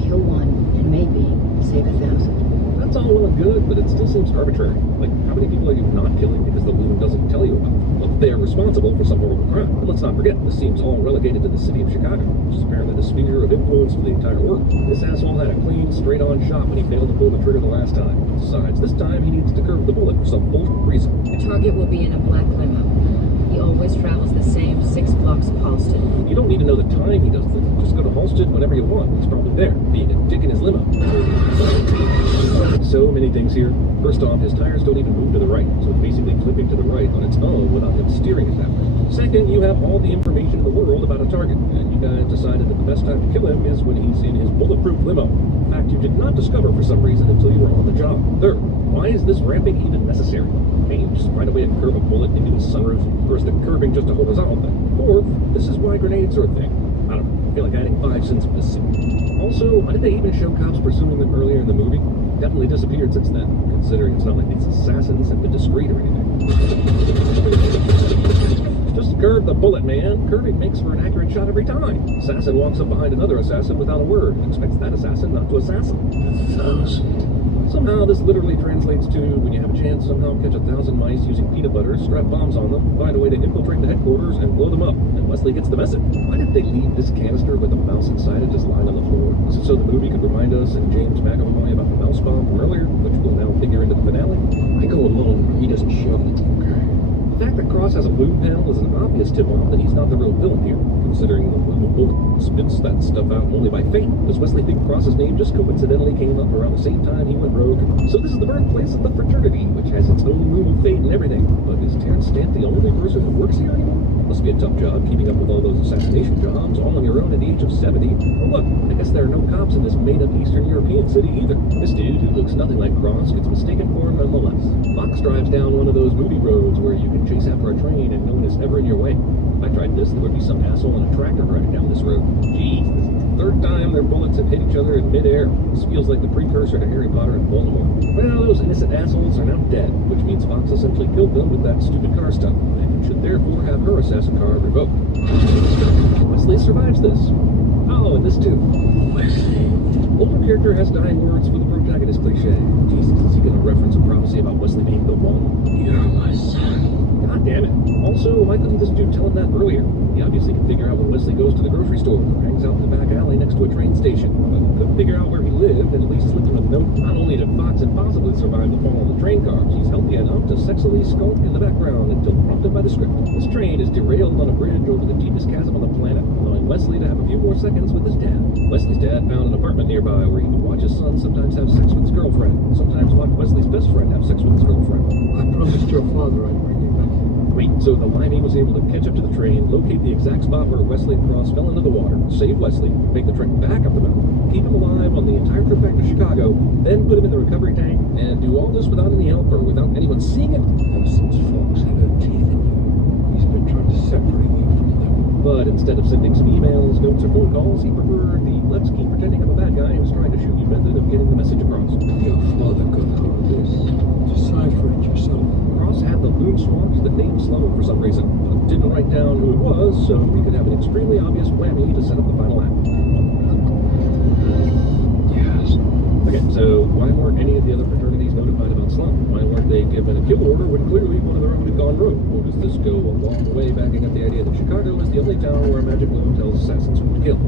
Kill one, and maybe save 1,000. That's all well and good, but it still seems arbitrary. Like, how many people are you not killing because the loom doesn't tell you about them? Well, they're responsible for some horrible crime. And let's not forget, this seems all relegated to the city of Chicago, which is apparently the sphere of influence for the entire world. This asshole had a clean, straight-on shot when he failed to pull the trigger the last time. Besides, this time he needs to curve the bullet for some bullshit reason. The target will be in a black limo. He always travels the same 6 blocks of Halston. You don't need to know the time he does things. Just go to Halsted whenever you want. He's probably there, being a dick in his limo. So many things here. First off, his tires don't even move to the right, so it's basically flipping to the right on its own without him steering it that way. Second, you have all the information in the world about a target, and you guys decided that the best time to kill him is when he's in his bulletproof limo. In fact, you did not discover for some reason until you were on the job. Third, why is this ramping even necessary? Can't you just find a way to curve a bullet into his sunroof? Or is the curving just a horizontal thing? Fourth, this is why grenades are a thing. I don't know, I feel like adding 5 cents for this scene. Also, why did they even show cops pursuing them earlier in the movie? Definitely disappeared since then, considering it's not like these assassins have been discreet or anything. Just curve the bullet, man. Curving makes for an accurate shot every time. Assassin walks up behind another assassin without a word and expects that assassin not to assassin. 1,000. Somehow this literally translates to when you have a chance somehow catch 1,000 mice using peanut butter, strap bombs on them, find a way to infiltrate the headquarters and blow them up. And Wesley gets the message. Why did they leave this canister with a mouse inside it just lying on the floor? Is it so the movie could remind us and James McAvoy about the mouse bomb from earlier, which will now figure into the finale? I go alone where he doesn't show. The fact that Cross has a loom panel is an obvious tip-off that he's not the real villain here, considering the loom bullet spits that stuff out only by fate. Does Wesley think Cross's name just coincidentally came up around the same time he went rogue? So this is the birthplace of the fraternity, which has its own loom of fate and everything. But is Terrence Stamp the only person who works here anymore? Must be a tough job keeping up with all those assassination jobs all on your own at the age of 70. Well, look, I guess there are no cops in this made-up Eastern European city either. This dude, who looks nothing like Cross, gets mistaken for him nonetheless. Fox drives down one of those movie roads where you can chase after a train and no one is ever in your way. If I tried this, there would be some asshole in a tractor driving down this road. Jeez, this is the third time their bullets have hit each other in midair. This feels like the precursor to Harry Potter and Voldemort. Well, those innocent assholes are now dead, which means Fox essentially killed them with that stupid car stuff, and should therefore have her assassin car revoked. Wesley survives this. Oh, and this too. Wesley. Older character has dying words for the protagonist cliche. Jesus, is he gonna reference a prophecy about Wesley being the one? You're my son. God damn it. Also, why couldn't this dude tell him that earlier? He obviously can figure out when Wesley goes to the grocery store or hangs out in the back alley next to a train station. But he couldn't figure out where he lived and at least slipped him a note. Not only did Fox impossibly survive the fall of the train car, she's healthy enough to sexily skulk in the background until prompted by the script. This train is derailed on a bridge over the deepest chasm on the planet, allowing Wesley to have a few more seconds with his dad. Wesley's dad found an apartment nearby where he could watch his son sometimes have sex with his girlfriend, sometimes watch Wesley's best friend have sex with his girlfriend. I promised your father I'd bring you back. Wait, so the limey was able to catch up to the train, locate the exact spot where Wesley and Cross fell into the water, save Wesley, make the train back up the mountain, keep him alive on the entire trip back to Chicago, then put him in the recovery tank, and do all this without any help or without anyone seeing it? Ever since Fox had her teeth in you, he's been trying to separate you from them. But instead of sending some emails, notes, or phone calls, he preferred the let's keep pretending I'm a bad guy who's trying to shoot you method of getting the message across. Your father got hold of this. Decipher it yourself. Cross had the loom swaps that named Sloan for some reason, but didn't write down who it was, so we could have an extremely obvious whammy to set up the final act. Yes. Okay, so why weren't any of the other fraternities notified about Sloan? Why weren't they given a kill order when clearly one of their own had gone rogue? Or does this go a long way backing up the idea that Chicago is the only town where a magic loom tells assassins who to kill?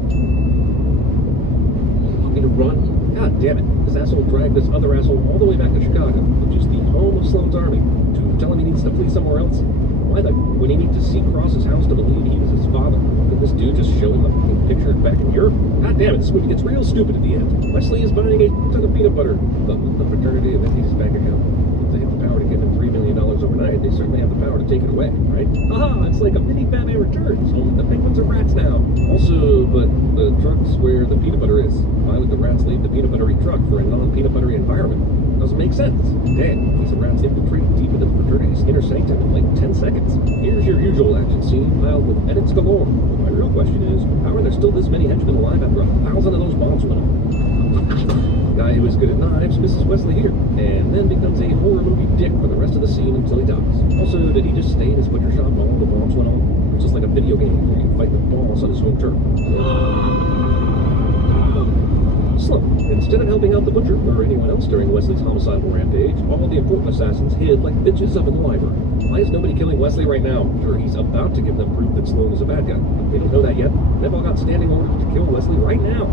You want me to run? God damn it. This asshole dragged this other asshole all the way back to Chicago, which is the home of Sloan's army, to tell him he needs to flee somewhere else. Why would he need to see Cross's house to believe he was his father? Could this dude just show him a fucking picture back in Europe? God damn it, this movie gets real stupid at the end. Wesley is buying a ton of peanut butter. The fraternity of Andy's bank account. If they have the power to give him $3 million overnight, they certainly have the power to take it away, right? Aha, it's like a mini Batman Returns, only the penguins are rats now. Also, but the truck's where the peanut butter is. Why would the rats leave the peanut buttery truck for a non-peanut buttery environment? Doesn't make sense. Dang, these rats infiltrate deep into the fraternity's inner sanctum in like 10 seconds. Here's your usual action scene piled with edits galore. My real question is, how are there still this many henchmen alive after 1,000 of those bombs went off? Guy who is good at knives misses Wesley here, and then becomes a horror movie dick for the rest of the scene until he dies. Also, did he just stay in his butcher shop while all the bombs went off? It's just like a video game where you fight the boss on his home turf. Sloan, instead of helping out the butcher or anyone else during Wesley's homicidal rampage, all the important assassins hid like bitches up in the library. Why is nobody killing Wesley right now? Sure, he's about to give them proof that Sloan is a bad guy, but they don't know that yet. They've all got standing orders to kill Wesley right now.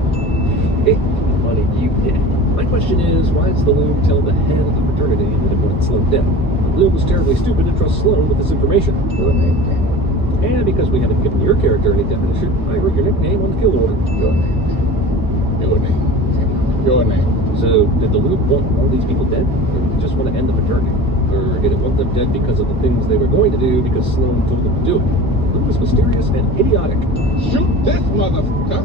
Hey, money you did. My question is, why does the loon tell the head of the fraternity that it wanted Sloan dead? The loon was terribly stupid to trust Sloan with this information. Your name, Daniel. And because we haven't given your character any definition, I wrote your nickname on the kill order. Your name. Your name. Your name. So, did the loon want all these people dead? Or did it just want to end the fraternity? Or did it want them dead because of the things they were going to do because Sloan told them to do it? The loon was mysterious and idiotic. Shoot this motherfucker,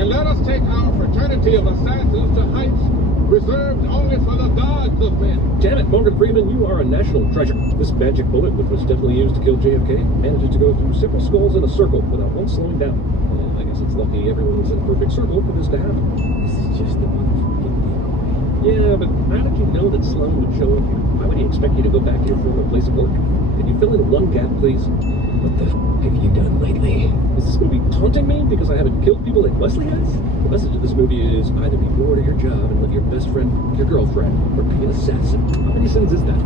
and let us take our fraternity of assassins to heights reserved only for the gods of men. Damn it, Morgan Freeman, you are a national treasure. This magic bullet, which was definitely used to kill JFK, manages to go through several skulls in a circle without one slowing down. Well, I guess it's lucky everyone's in a perfect circle for this to happen. This is just the motherfucking deal. Yeah, but how did you know that Sloan would show up here? Why would he expect you to go back to your former place of work? Can you fill in one gap, please? What the f have you done lately? Is this movie taunting me because I haven't killed people like Wesley has? The message of this movie is either be bored of your job and let your best friend your girlfriend, or be an assassin. How many sins is that?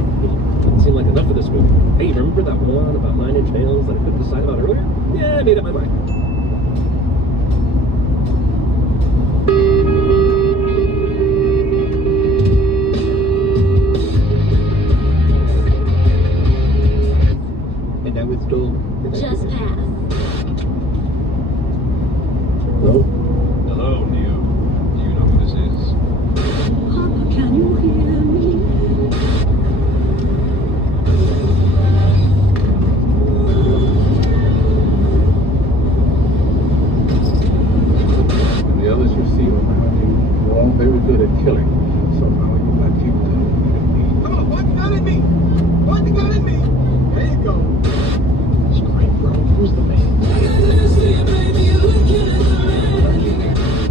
Doesn't seem like enough for this movie. Hey, remember that one about 9 Inch Nails that I couldn't decide about earlier? Yeah, I made up my mind. And I was told Just pass. Hello? Hello, Neo. Do you know who this is? Papa, can you hear me? And the others you see around you, you're all very good at killing. Somehow you let you down. Come on, point the gun at me! Point the gun at me! There you go. it's great, bro. Who's the man?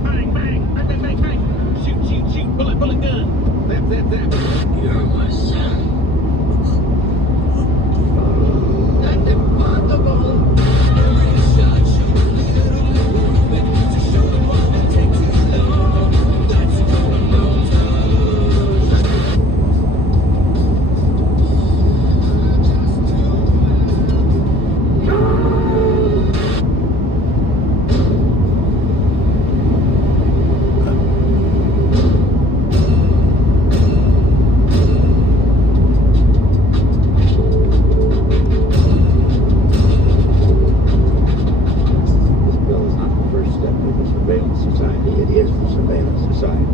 Bang, bang, bang, bang, bang, bang. Shoot, shoot, shoot. Bullet, bullet gun. Zap, zap, zap. You're my son. That's impossible. This bill is not the first step in the surveillance society. It is the surveillance society.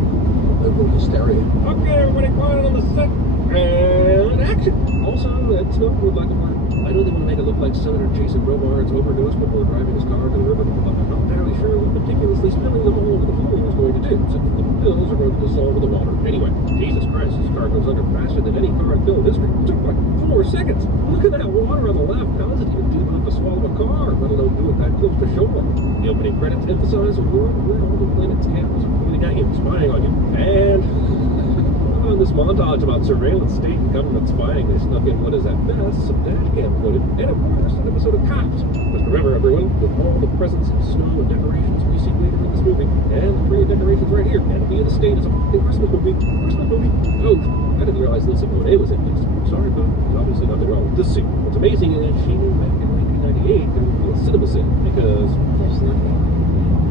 Liberal hysteria. Okay, everybody quiet on the set. And action! Also, Ed Snook would like a word. I know they want to make it look like Senator Jason Robards overdosed before driving his car to the river, but I'm not entirely sure what meticulously spilling them all over the floor is going to do, since the pills are going to dissolve in the water. Anyway, Jesus Christ, this car goes under faster than any car in film history. It took like 4 seconds. Look at that water on the left. How is it even deep enough to swallow a car, let alone do it that close to shore? The opening credits emphasize a world where all the planet's cameras are pointing at you, spying on you. And in this montage about surveillance state and government spying, they snuck in what is at best some dash cam footage, and of course an episode of Cops. Just remember, everyone, with all the presents of snow and decorations we see later in this movie, and the tree of decorations right here, and the state is a Christmas movie. Christmas movie. Oh, I didn't realize Lisa Bonet was in this. Sorry, but there's obviously nothing wrong with this scene. What's amazing is she knew back in 1998 there would be a cinema scene, because There's nothing.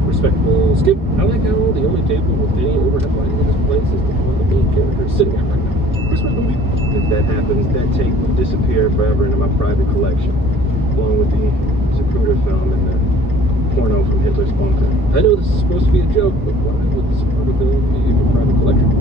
for respectable skip. I like how the only table with any overhead lighting in this place is the one the main character is sitting at right now. Christmas movie. If that happens, that tape will disappear forever into my private collection, along with the Zapruder film and the porno from Hitler's bunker. I know this is supposed to be a joke, but why would the Zapruder film be in your private collection?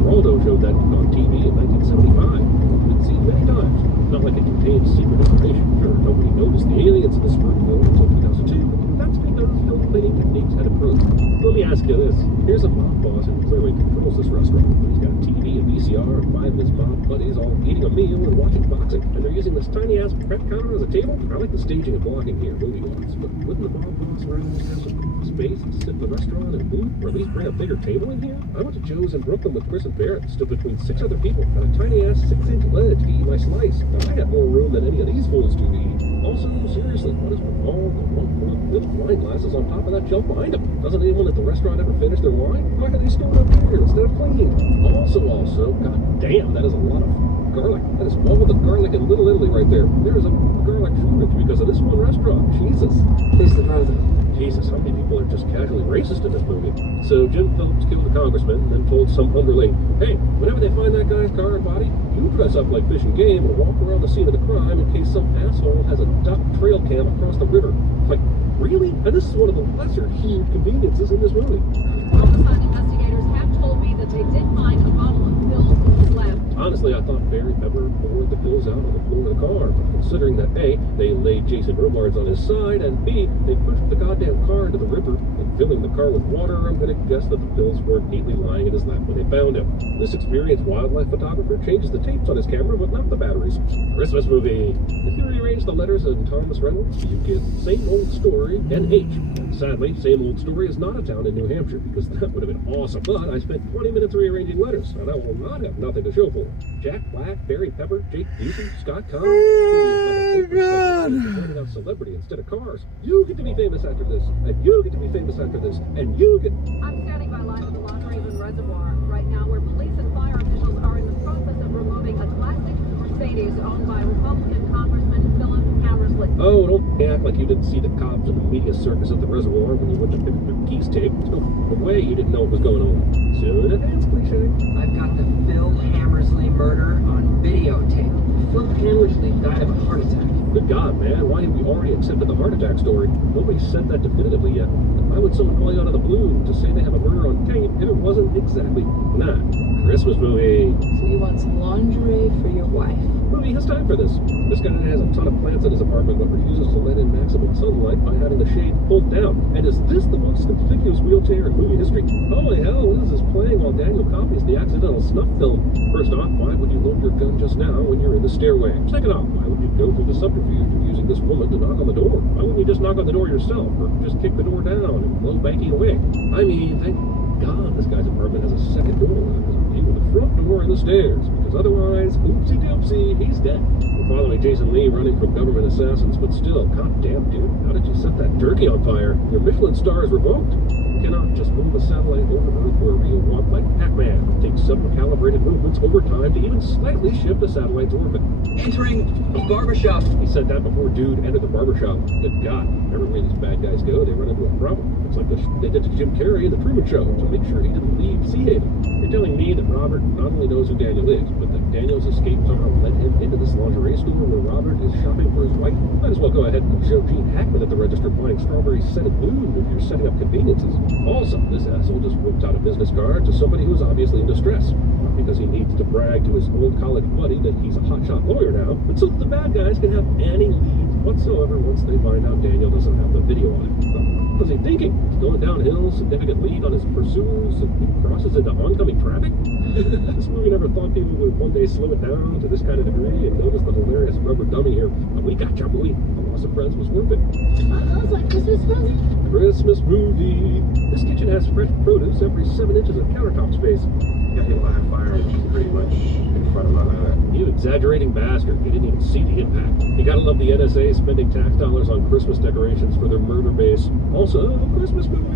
Geraldo showed that on TV in 1975. It's been seen many times. Not like it contains secret information. Sure, nobody noticed the aliens in the Zapruder film until 2002. That's because film cleaning techniques had improved. Let me ask you this. Here's a mob boss who clearly controls this restaurant. He's got TV and VCR and 5 of his mob buddies all eating a meal and watching boxing. And they're using this tiny-ass prep counter as a table? I like the staging and blocking here, movie-wise, but wouldn't the mob boss rather have some space and sit in the restaurant and move, or at least bring a bigger table in here? I went to Joe's in Brooklyn with Chris and Barrett, stood between 6 other people on a tiny-ass 6-inch ledge to eat my slice. Now, I had more room than any of these fools do to eat. Also, seriously, what is with all the 1-quart little wine glasses on top of that shelf behind them? Doesn't anyone at the restaurant ever finish their wine? Why are they stored up there instead of cleaning? Also, god damn, that is a lot of garlic. That is all the garlic in Little Italy right there. There is a garlic shortage because of this one restaurant. Jesus. Who's the brother? Jesus, how many people are just casually racist in this movie? So Jim Phillips killed a congressman and then told some underling, hey, whenever they find that guy's car and body, you dress up like Fish and Game and walk around the scene of the crime in case some asshole has a duck trail cam across the river. Like, really? And this is one of the lesser huge conveniences in this movie. Homicide investigators have told me that they did find a bottle of pills in his lab. Honestly, I thought Barry Pepper poured the pills out on the floor of the car, but considering that A, they laid Jason Robards on his side, and B, they pushed the goddamn car into the river and filling the car with water, I'm gonna guess that the pills weren't neatly lying in his lap when they found him. This experienced wildlife photographer changes the tapes on his camera, but not the batteries. Christmas movie. If you rearrange the letters in Thomas Reynolds, you get Same Old Story and H. And sadly, Same Old Story is not a town in New Hampshire, because that would have been awesome. But I spent 20 minutes rearranging letters, and I will not have nothing to show for it. Jack Black, Barry Pepper, Jake Busey, Scott Conn. Oh, God. Pointing out celebrity instead of cars. You get to be famous after this, and you get to be famous after this, and you get... I'm standing by line of the Drivin Reservoir right now, where police and fire officials are in the process of removing a classic Mercedes owned by Republican Congressman Philip Hammersley. Oh, don't act like you didn't see the cops and the media circus at the reservoir when you went to pick up your keys tape. There's no way you didn't know what was going on. So, that's cliche. I've got the Phil Hammersley murder on videotape. Phil Hammersley died of a heart attack. Good God, man, why have we already accepted the heart attack story? Nobody said that definitively yet. Why would someone call you out of the blue to say they have a murder on tape if it wasn't exactly that? Christmas movie. So you want some lingerie for your wife? Movie has time for this. This guy has a ton of plants in his apartment but refuses to let in maximum sunlight by having the shade pulled down. And is this the most conspicuous wheelchair in movie history? Holy hell, what is this playing while Daniel copies the accidental snuff film? First off, why would you load your gun just now when you're in the stairway? Second off, why would you go through the subterfuge of using this woman to knock on the door? Why wouldn't you just knock on the door yourself or just kick the door down and blow banking away? I mean, thank God this guy's apartment has a second door. There's a view of the front door and the stairs, because otherwise, oopsie doopsie, he's dead. We're following Jason Lee running from government assassins, but still, goddamn dude, how did you set that turkey on fire? Your Michelin star is revoked. You cannot just move a satellite over Earth where you walk like Pac-Man. It takes several calibrated movements over time to even slightly shift a satellite's orbit. Entering a barbershop. He said that before dude entered the barbershop. Good God, everywhere these bad guys go, they run into a problem. It's like they did to Jim Carrey in The Truman Show to make sure he didn't leave Sea Haven. You're telling me that Robert not only knows who Daniel is, but that Daniel's escape somehow led him into this lingerie store where Robert is shopping for his wife? Might as well go ahead and show Gene Hackman at the register buying strawberry scented moon if you're setting up conveniences. Also, this asshole just whipped out a business card to somebody who's obviously in distress. Not because he needs to brag to his old college buddy that he's a hotshot lawyer now, but so that the bad guys can have any leads whatsoever once they find out Daniel doesn't have the video on him. What was he thinking? He's going downhill, significant lead on his pursuers, and he crosses into oncoming traffic? This movie never thought people would one day slow it down to this kind of degree and notice the hilarious rubber dummy here. But we got you, boy. The loss of friends was worth it. It's like Christmas present. Christmas movie. This kitchen has fresh produce every 7 inches of countertop space. Got hit by a fire, which is pretty much in front of my eye. Even Exaggerating bastard. He didn't even see the impact. You gotta love the NSA spending tax dollars on Christmas decorations for their murder base. Also, Christmas movie.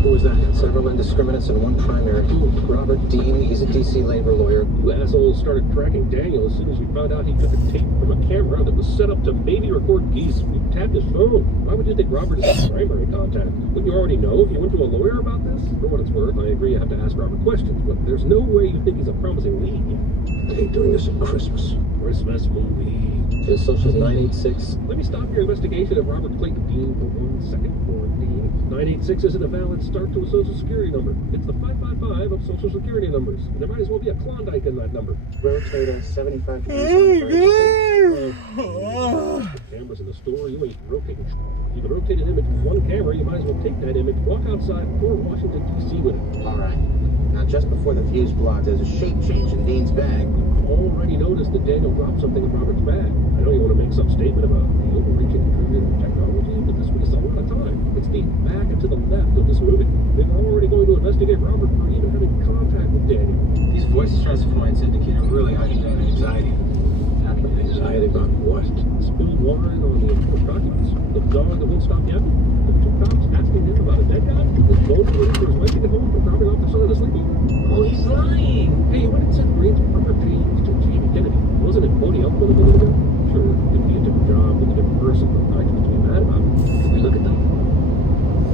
Who was that? Several indiscriminates and one primary. Robert Dean, he's a DC labor lawyer. You assholes started tracking Daniel as soon as we found out he took a tape from a camera that was set up to maybe record geese. We tapped his phone. Why would you think Robert is his primary contact? Wouldn't you already know if you went to a lawyer about this? For what it's worth, I agree you have to ask Robert questions, but there's no way you think he's a promising lead yet. They ain't doing this at Christmas. Christmas movie. His social's 986. Let me stop your investigation of Robert Clayton Dean for 1 second. 986 isn't a valid start to a social security number. It's the 555 of social security numbers. And there might as well be a Klondike in that number. Rotate us 75 degrees. The cameras in the store, you ain't rotating. If you can rotate an image with one camera, you might as well take that image, walk outside Fort Washington, D.C. with it. All right. Now, just before the fuse blocked, there's a shape change in Dean's bag. Already noticed that Daniel dropped something in Robert's bag. I know you want to make some statement about the overreaching intrusion of technology, but this wastes a lot of time. It's the back and to the left of this movie. They're already going to investigate Robert for even having contact with Daniel. These voice stress points indicate a really high degree of anxiety. Anxiety about what? Spilled wine on the documents. The dog that won't stop yapping. The two cops asking him about a dead guy. His phone waiting for his wife to get home from dropping off their son at a sleepover. Oh, he's lying. Hey, when it said Green's partner changed to Jamie Kennedy, wasn't it Bodie Elfman a minute ago? Sure, it'd be a different job with a different person, but I just to be mad about it. Can we look at them?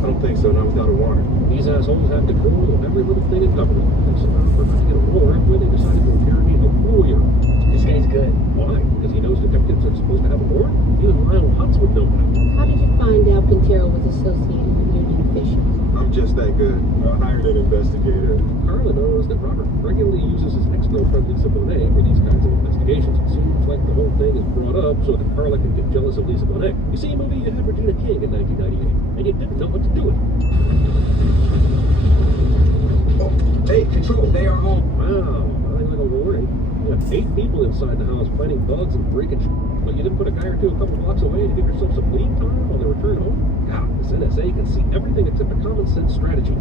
I don't think so, not without a warrant. These assholes have control of every little thing in government. They somehow forgot to get a warrant when they decided to interrogate a lawyer. This guy's good. Why? Because he knows detectives are supposed to have a warrant? Even Lionel Hutz would know that. How did you find out Quintero was associated with union officials? I'm just that good. I hired an investigator. Carla knows that Robert regularly uses his ex-girlfriend Lisa Bonet for these kinds of investigations. It seems like the whole thing is brought up so that Carla can get jealous of Lisa Bonet. You see, movie, you had Regina King in 1998, and you didn't know what to do with it. Oh, hey, Control, they are home. Wow, nothing like a warning. You had 8 people inside the house planting bugs and breaking but you didn't put a guy or two a couple blocks away to give yourself some lead time on the return home? God, this NSA can see everything except a common sense strategy.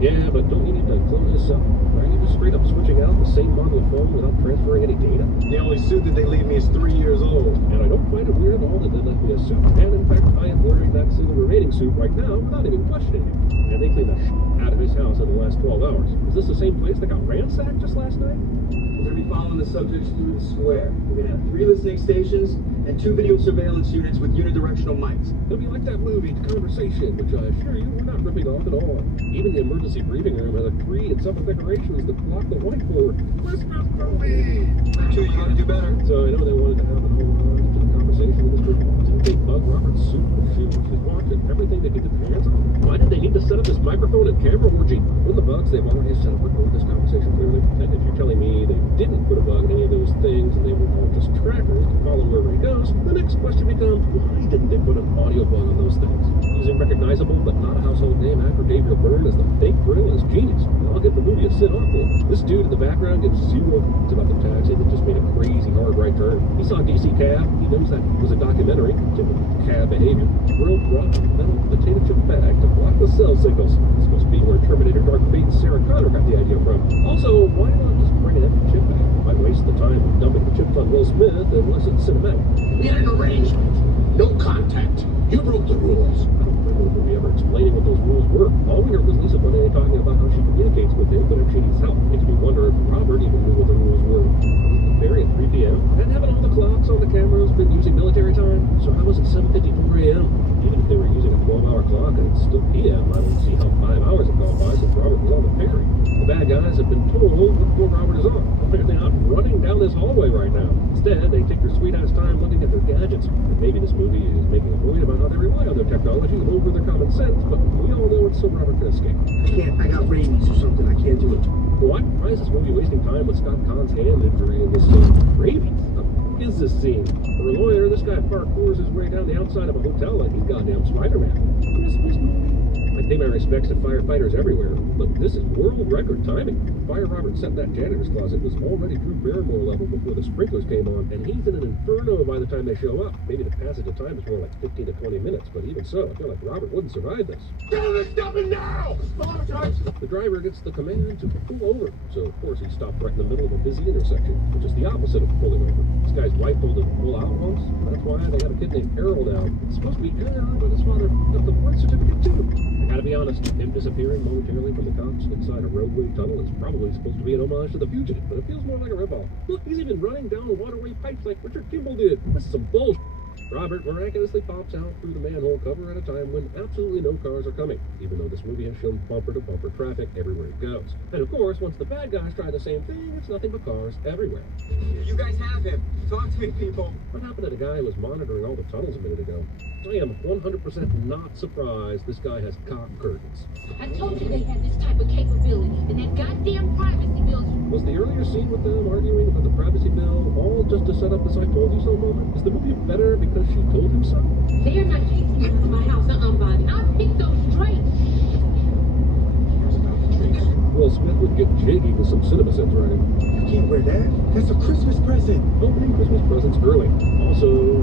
Yeah, but don't you need to close this up? Are you just straight up switching out the same model of phone without transferring any data? The only suit that they leave me is 3 years old. And I don't find it weird at all that they left me a suit. And in fact, I am wearing that single remaining suit right now without even questioning it. And they cleaned the out of his house in the last 12 hours. Is this the same place that got ransacked just last night? We're going to be following the subjects through the square. We're going to have 3 listening stations and 2 video surveillance units with unidirectional mics. It'll be like that movie, The Conversation, which I assure you we're not ripping off at all. Even the emergency briefing room has a tree and several decorations that block the whiteboard. Christmas movie! Actually, you got to do better. So I know they wanted to have an homage to The Conversation in this movie. Didn't they bug Robert's suit and shoes, his watch, and everything they could get their hands on? Why did they need to set up this microphone and camera orgy? When the bugs they've already set up record this conversation clearly. And if you're telling me they didn't put a bug in any of those things and they were all just trackers to follow wherever he goes, the next question becomes, why didn't they put an audio bug on those things? Using recognizable but not a household name actor Gabriel Byrne as the fake grill is genius. And I'll give the movie a sit off for it. This dude in the background gives zero f***s about the taxi that just made a crazy hard right turn. He saw DC Cab. He knows that was a documentary. Typical cab behavior. Grill dropped a metal potato chip bag to block the cell signals. It's supposed to be where Terminator Dark Fate and Sarah Connor got the idea from. Also, why not just bring an empty chip back? Why waste the time of dumping the chips on Will Smith unless it's cinematic? We had an arrangement. No contact. You broke the rules. I don't remember the movie ever explaining what those rules were. All we heard was Lisa Bonet talking about how she communicates with him whenever she needs help. Makes me wonder if Robert even knew what the rules were. The ferry at 3 p.m. And having all the clocks on the cameras been using military time, so how was it 7:54 a.m.? Even if they were using a 12-hour clock and it's still p.m., I don't see how 5 hours have gone by since Robert was on the ferry. The bad guys have been told before Robert is on. Apparently not running down this hallway right now. Instead, they take their sweet-ass time looking at their gadgets. And maybe this movie is making a point about how they rely on their technology over their common sense, but we all know it's so Robert can escape. I got rabies or something. I can't do it. What? Why is this movie wasting time with Scott Kahn's hand injury in this scene? Rabies? What is this scene? For a lawyer, this guy parkours his way down the outside of a hotel like he's goddamn Spider-Man. Christmas movie? I pay my respects to firefighters everywhere, but this is world record timing. fire Robert set in that janitor's closet was already Drew Barrymore level before the sprinklers came on, and he's in an inferno by the time they show up. Maybe the passage of time is more like 15 to 20 minutes, but even so, I feel like Robert wouldn't survive this. Stop it now! The driver gets the command to pull over, so of course he stopped right in the middle of a busy intersection, which is the opposite of pulling over. This guy's wife told him to pull out once, and that's why they got a kid named Errol now. It's supposed to be Errol, but his father got the birth certificate too. I gotta be honest, him disappearing momentarily from the cops inside a roadway tunnel is probably supposed to be an homage to The Fugitive, but it feels more like a ripoff. Look, he's even running down waterway pipes like Richard Kimball did. This is some bullshit. Robert miraculously pops out through the manhole cover at a time when absolutely no cars are coming, even though this movie has shown bumper-to-bumper traffic everywhere it goes. And of course, once the bad guys try the same thing, it's nothing but cars everywhere. You guys have him. Talk to me, people. What happened to the guy who was monitoring all the tunnels a minute ago? I am 100% not surprised this guy has cock curtains. I told you they had this type of capability, and that goddamn privacy bill. Was the earlier scene with them arguing about the privacy bill all just to set up this I told you so moment? Is the movie better because she told him so? They are not chasing me out of my house, Bobby. I'll pick those straight. Here's about the trees. Will Smith would get jiggy with some cinema sense writing. You can't wear that. That's a Christmas present. Opening Christmas presents early. Also,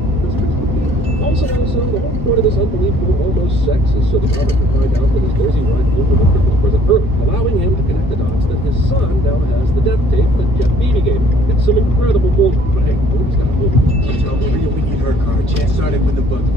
the whole point of this unbelievable almost sex is so that Robert can find out that his Jersey wife gave him a Christmas present early, allowing him to connect the dots that his son now has the death tape that Jeff Beebe gave him. It's some incredible bullshit, but hey, nobody's got a hold. Tell Maria we need her car. Chance started with the buggy.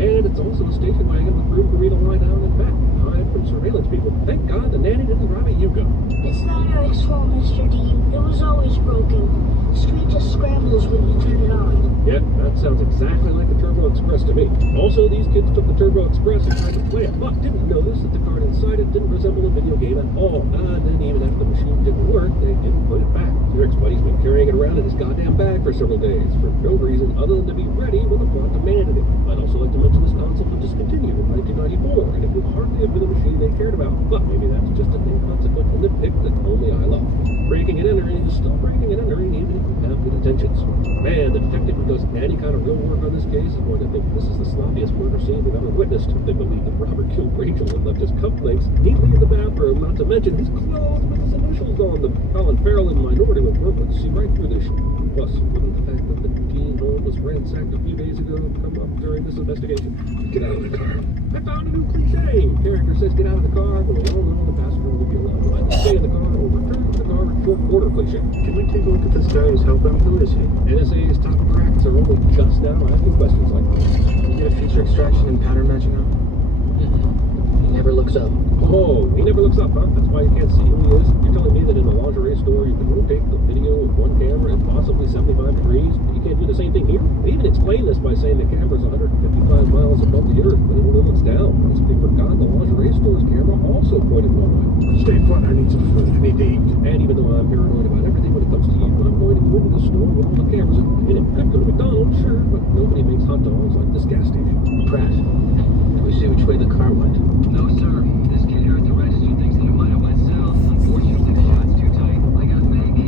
And it's also a station wagon with room for me to lie down and back, hide from surveillance people. Thank God the nanny didn't drive a Yugo. It's not Eric's fault, Mr. Dean. It was always broken. The screen just scrambles when you turn it on. Yeah, that sounds exactly like the Turbo Express to me. Also, these kids took the Turbo Express and tried to play it, but didn't notice that the card inside it didn't resemble a video game at all. And then even after the machine didn't work, they didn't put it back. Eric's buddy's been carrying it around in his goddamn bag for several days, for no reason other than to be ready when the plot demanded it. I'd also like to mention this console was discontinued in 1994, and it would hardly have been a machine they cared about. But maybe that's just an inconsequential nitpick that only I love. Breaking and entering is still breaking and entering, even if you have good intentions. Man, the detective who does any kind of real work on this case is going to think this is the sloppiest murder scene we've ever witnessed. They believe that Robert killed Rachel and left his cufflinks neatly in the bathroom, not to mention his clothes with his initials on them. Colin Farrell and Minority Report would see right through this shit. Plus, wouldn't the fact that the teen home was ransacked a few days ago come up during this investigation? Get out of the car. I found a new cliche. Character says get out of the car, but we all know the passenger will be allowed to either stay in the car or return to the car in short order cliche. Can we take a look at this guy who's helping? Who is he? NSA's top cracks are only just now asking questions like this. You get a feature extraction and pattern matching up? He never looks up. Oh, he never looks up, huh? That's why you can't see who he is? You're telling me that in a lingerie store you can rotate the video with one camera at possibly 75 degrees, but you can't do the same thing here? They even explain this by saying the camera's 155 miles above the earth, but it only looks down. As if they forgot the lingerie store's camera also pointed one way. Stay put. I need some food. I need to eat. And even though I'm paranoid about everything when it comes to you, I'm going to go into the store with all the cameras, and it could go to McDonald's, sure, but nobody makes hot dogs like this gas station. Pratt, do we see which way the car went? No, sir. This kid here at the register thinks that it might have went south. Unfortunately, the shot's too tight. I got make,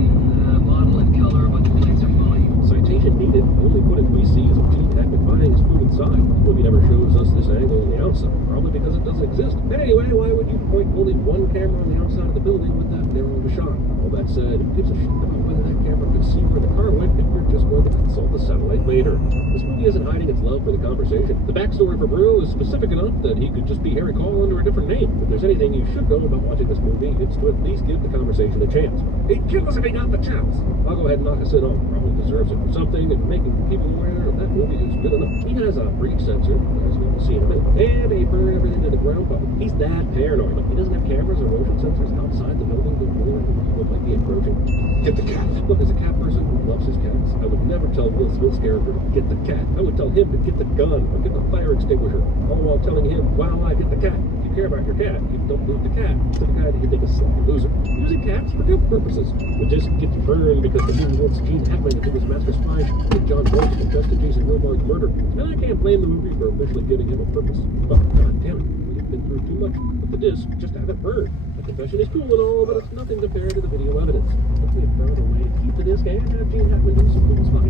model, and color, but the plates are fine. Citation needed. Only footage we see is of Gene Hackman buying his food inside. The movie never shows us this angle on the outside, probably because it doesn't exist. Anyway, why would you point only one camera on the outside of the building with that narrow of a shot? All that said, who gives a shit about whether that camera could see where the car went if you're just going to consult the satellite later? This movie isn't hiding its love for the conversation. The backstory for Brew is specific enough that he could just be Harry Cole under a different name. If there's anything you should know about watching this movie, it's to at least give the conversation a chance. He'd kill us if he got the chance. I'll go ahead and knock us in on. Probably deserves it for something, and making people aware of that movie is good enough. He has a breach sensor, as we'll see in a minute, and he burned everything to the ground puppet. He's that paranoid, but he doesn't have cameras or motion sensors outside the building to warn people might be approaching. Get the cat. Look, as a cat person who loves his cats, I would never tell Will Smith's character to get the cat. I would tell him to get the gun or get the fire extinguisher, all while telling him, while I get the cat. If you care about your cat, you don't move the cat to the guy that you think is a sloppy loser. Using cats for guilt purposes. But just gets burned because the movie wants Gene Hackman to do his master spy with John Boyd to confess to Jason Robards' murder. And I can't blame the movie for officially giving him a purpose. But god damn it, we have been through too much with the disc just to have it burned. The confession is cool and all, but it's nothing compared to the video evidence. We have found a way to keep the disc and have Gene Hackman do some cool spy.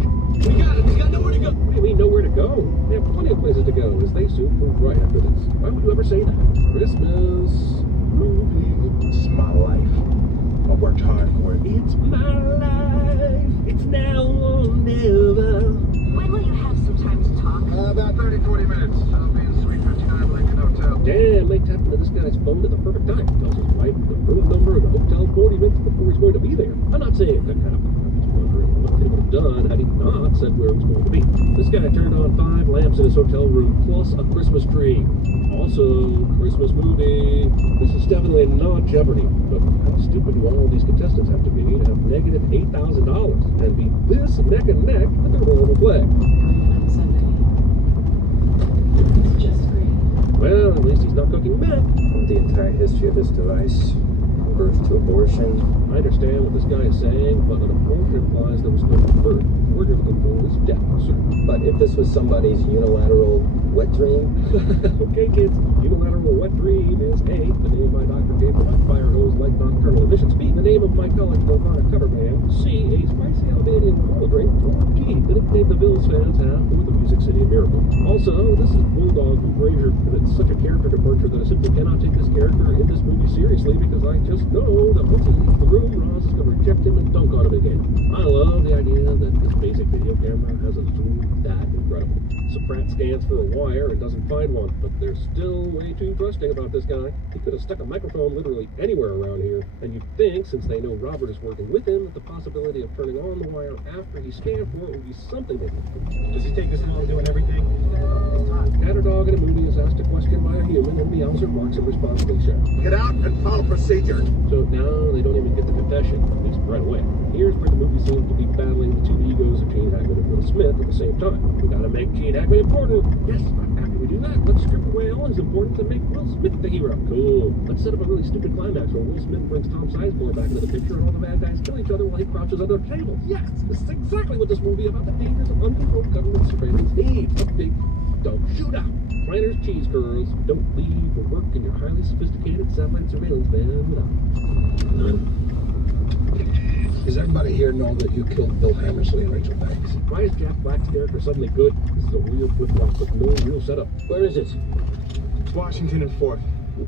We got it. We got nowhere to go. What do you mean nowhere to go? They have plenty of places to go, as they soon prove right after this. Why would you ever say that? Christmas movie. It's my life. I worked hard for it. It's my life. It's now or never. When will you have some time to talk? About 30-40 minutes. I'll be in Suite 59 Lincoln Hotel. Dan may tap into this guy's phone at the perfect time. Tells his wife the room number of the hotel 40 minutes before he's going to be there. I'm not saying it couldn't happen. I'm just wondering what they would have done had he not said where he was going to be. This guy turned on 5 lamps in his hotel room plus a Christmas tree. Also, Christmas movie. This is definitely not Jeopardy, but how stupid do all these contestants have to be to have negative $8,000 and be this neck and neck at their role of play? On Sunday. It's just great. Well, at least he's not cooking meth. The entire history of this device, from birth to abortion. I understand what this guy is saying, but an abortion implies there was no birth. The word you're looking for is death, sir. But if this was somebody's unilateral wet dream? Okay, kids. Unilateral wet dream is A, the name my doctor gave to my fire hose like nocturnal emissions. B, the name of my college Nirvana cover band. C, a spicy Albanian cola drink. Or D, the nickname the Bills fans have for the Music City Miracle. Also, this is Bulldog from Frasier, and it's such a character departure that I simply cannot take this character in this movie seriously because I just know that once he leaves the room, Ross is going to reject him and dunk on him again. I love the idea that this basic video camera has a zoom that incredible. So Pratt scans for a wire and doesn't find one, but they're still way too trusting about this guy. He could have stuck a microphone literally anywhere around here, and you'd think, since they know Robert is working with him, that the possibility of turning on the wire after he scanned for it would be something that Does he take this long doing everything? cat or dog in a movie is asked a question by a human and meows or barks in response to each other. Get out and follow procedure. So now they don't even get the confession, at least right away. Here's where the movie seems to be battling the two egos of Gene Hackman and Will Smith at the same time. We gotta make Gene Hackman important. Yes, after we do that, let's strip away all his importance and make Will Smith the hero. Cool. Let's set up a really stupid climax where Will Smith brings Tom Sizemore back into the picture and all the bad guys kill each other while he crouches under a table. Yes, this is exactly what this movie about the dangers of uncontrolled government surveillance needs. A big dumb shootout. Planters, cheese curls. Don't leave for work in your highly sophisticated satellite surveillance van without. Does everybody here know that you killed Bill Hammersley and Rachel Banks? Why is Jack Black's character suddenly good? This is a real flip-flop with no real setup. Where is it? Washington and 4th.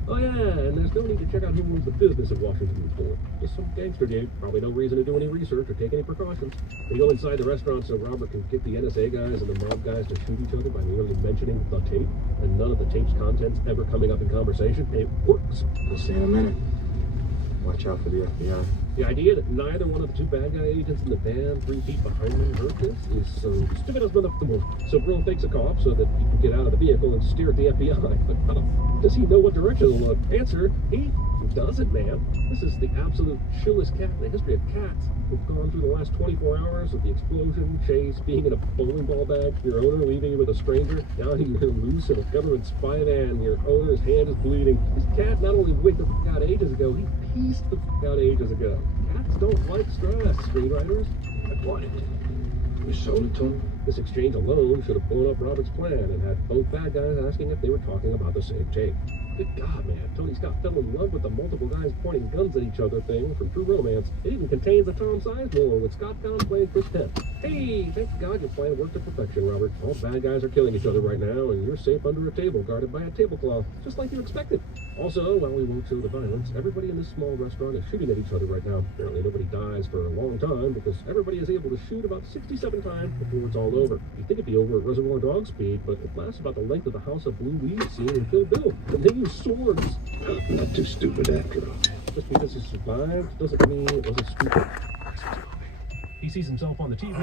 Oh yeah, and there's no need to check out who owns the business at Washington and 4th. Just some gangster dude. Probably no reason to do any research or take any precautions. They go inside the restaurant so Robert can get the NSA guys and the mob guys to shoot each other by merely mentioning the tape, and none of the tape's contents ever coming up in conversation. It works. We'll see in a minute. Watch out for the FBI. The idea that neither one of the two bad guy agents in the van 3 feet behind them heard this is so stupid as motherfucker. So Brill fakes a cough so that he can get out of the vehicle and steer at the FBI. But how does he know what direction to look? Answer, he doesn't, man. This is the absolute chillest cat in the history of cats. We've gone through the last 24 hours of the explosion, chase, being in a bowling ball bag, your owner leaving you with a stranger. Now you're loose in a government spy van, your owner's hand is bleeding. This cat not only wigged the fuck out ages ago, he pieced the fuck out ages ago. Cats don't like stress, screenwriters. I bought it. You sold it to him? This exchange alone should have blown up Robert's plan and had both bad guys asking if they were talking about the same tape. Good God, man. Tony Scott fell in love with the multiple guys pointing guns at each other thing from True Romance. It even contains the Tom Sizemore with Scott Conn playing Chris Penn. Hey, thank God your plan worked to perfection, Robert. All bad guys are killing each other right now, and you're safe under a table guarded by a tablecloth, just like you expected. Also, while we won't show the violence, everybody in this small restaurant is shooting at each other right now. Apparently nobody dies for a long time because everybody is able to shoot about 67 times before it's all over. You'd think it'd be over at Reservoir Dog speed, but it lasts about the length of the House of Blue Weed scene in Kill Bill. And they use swords. Not too stupid after all. Just because he survived doesn't mean it wasn't stupid. He sees himself on the TV.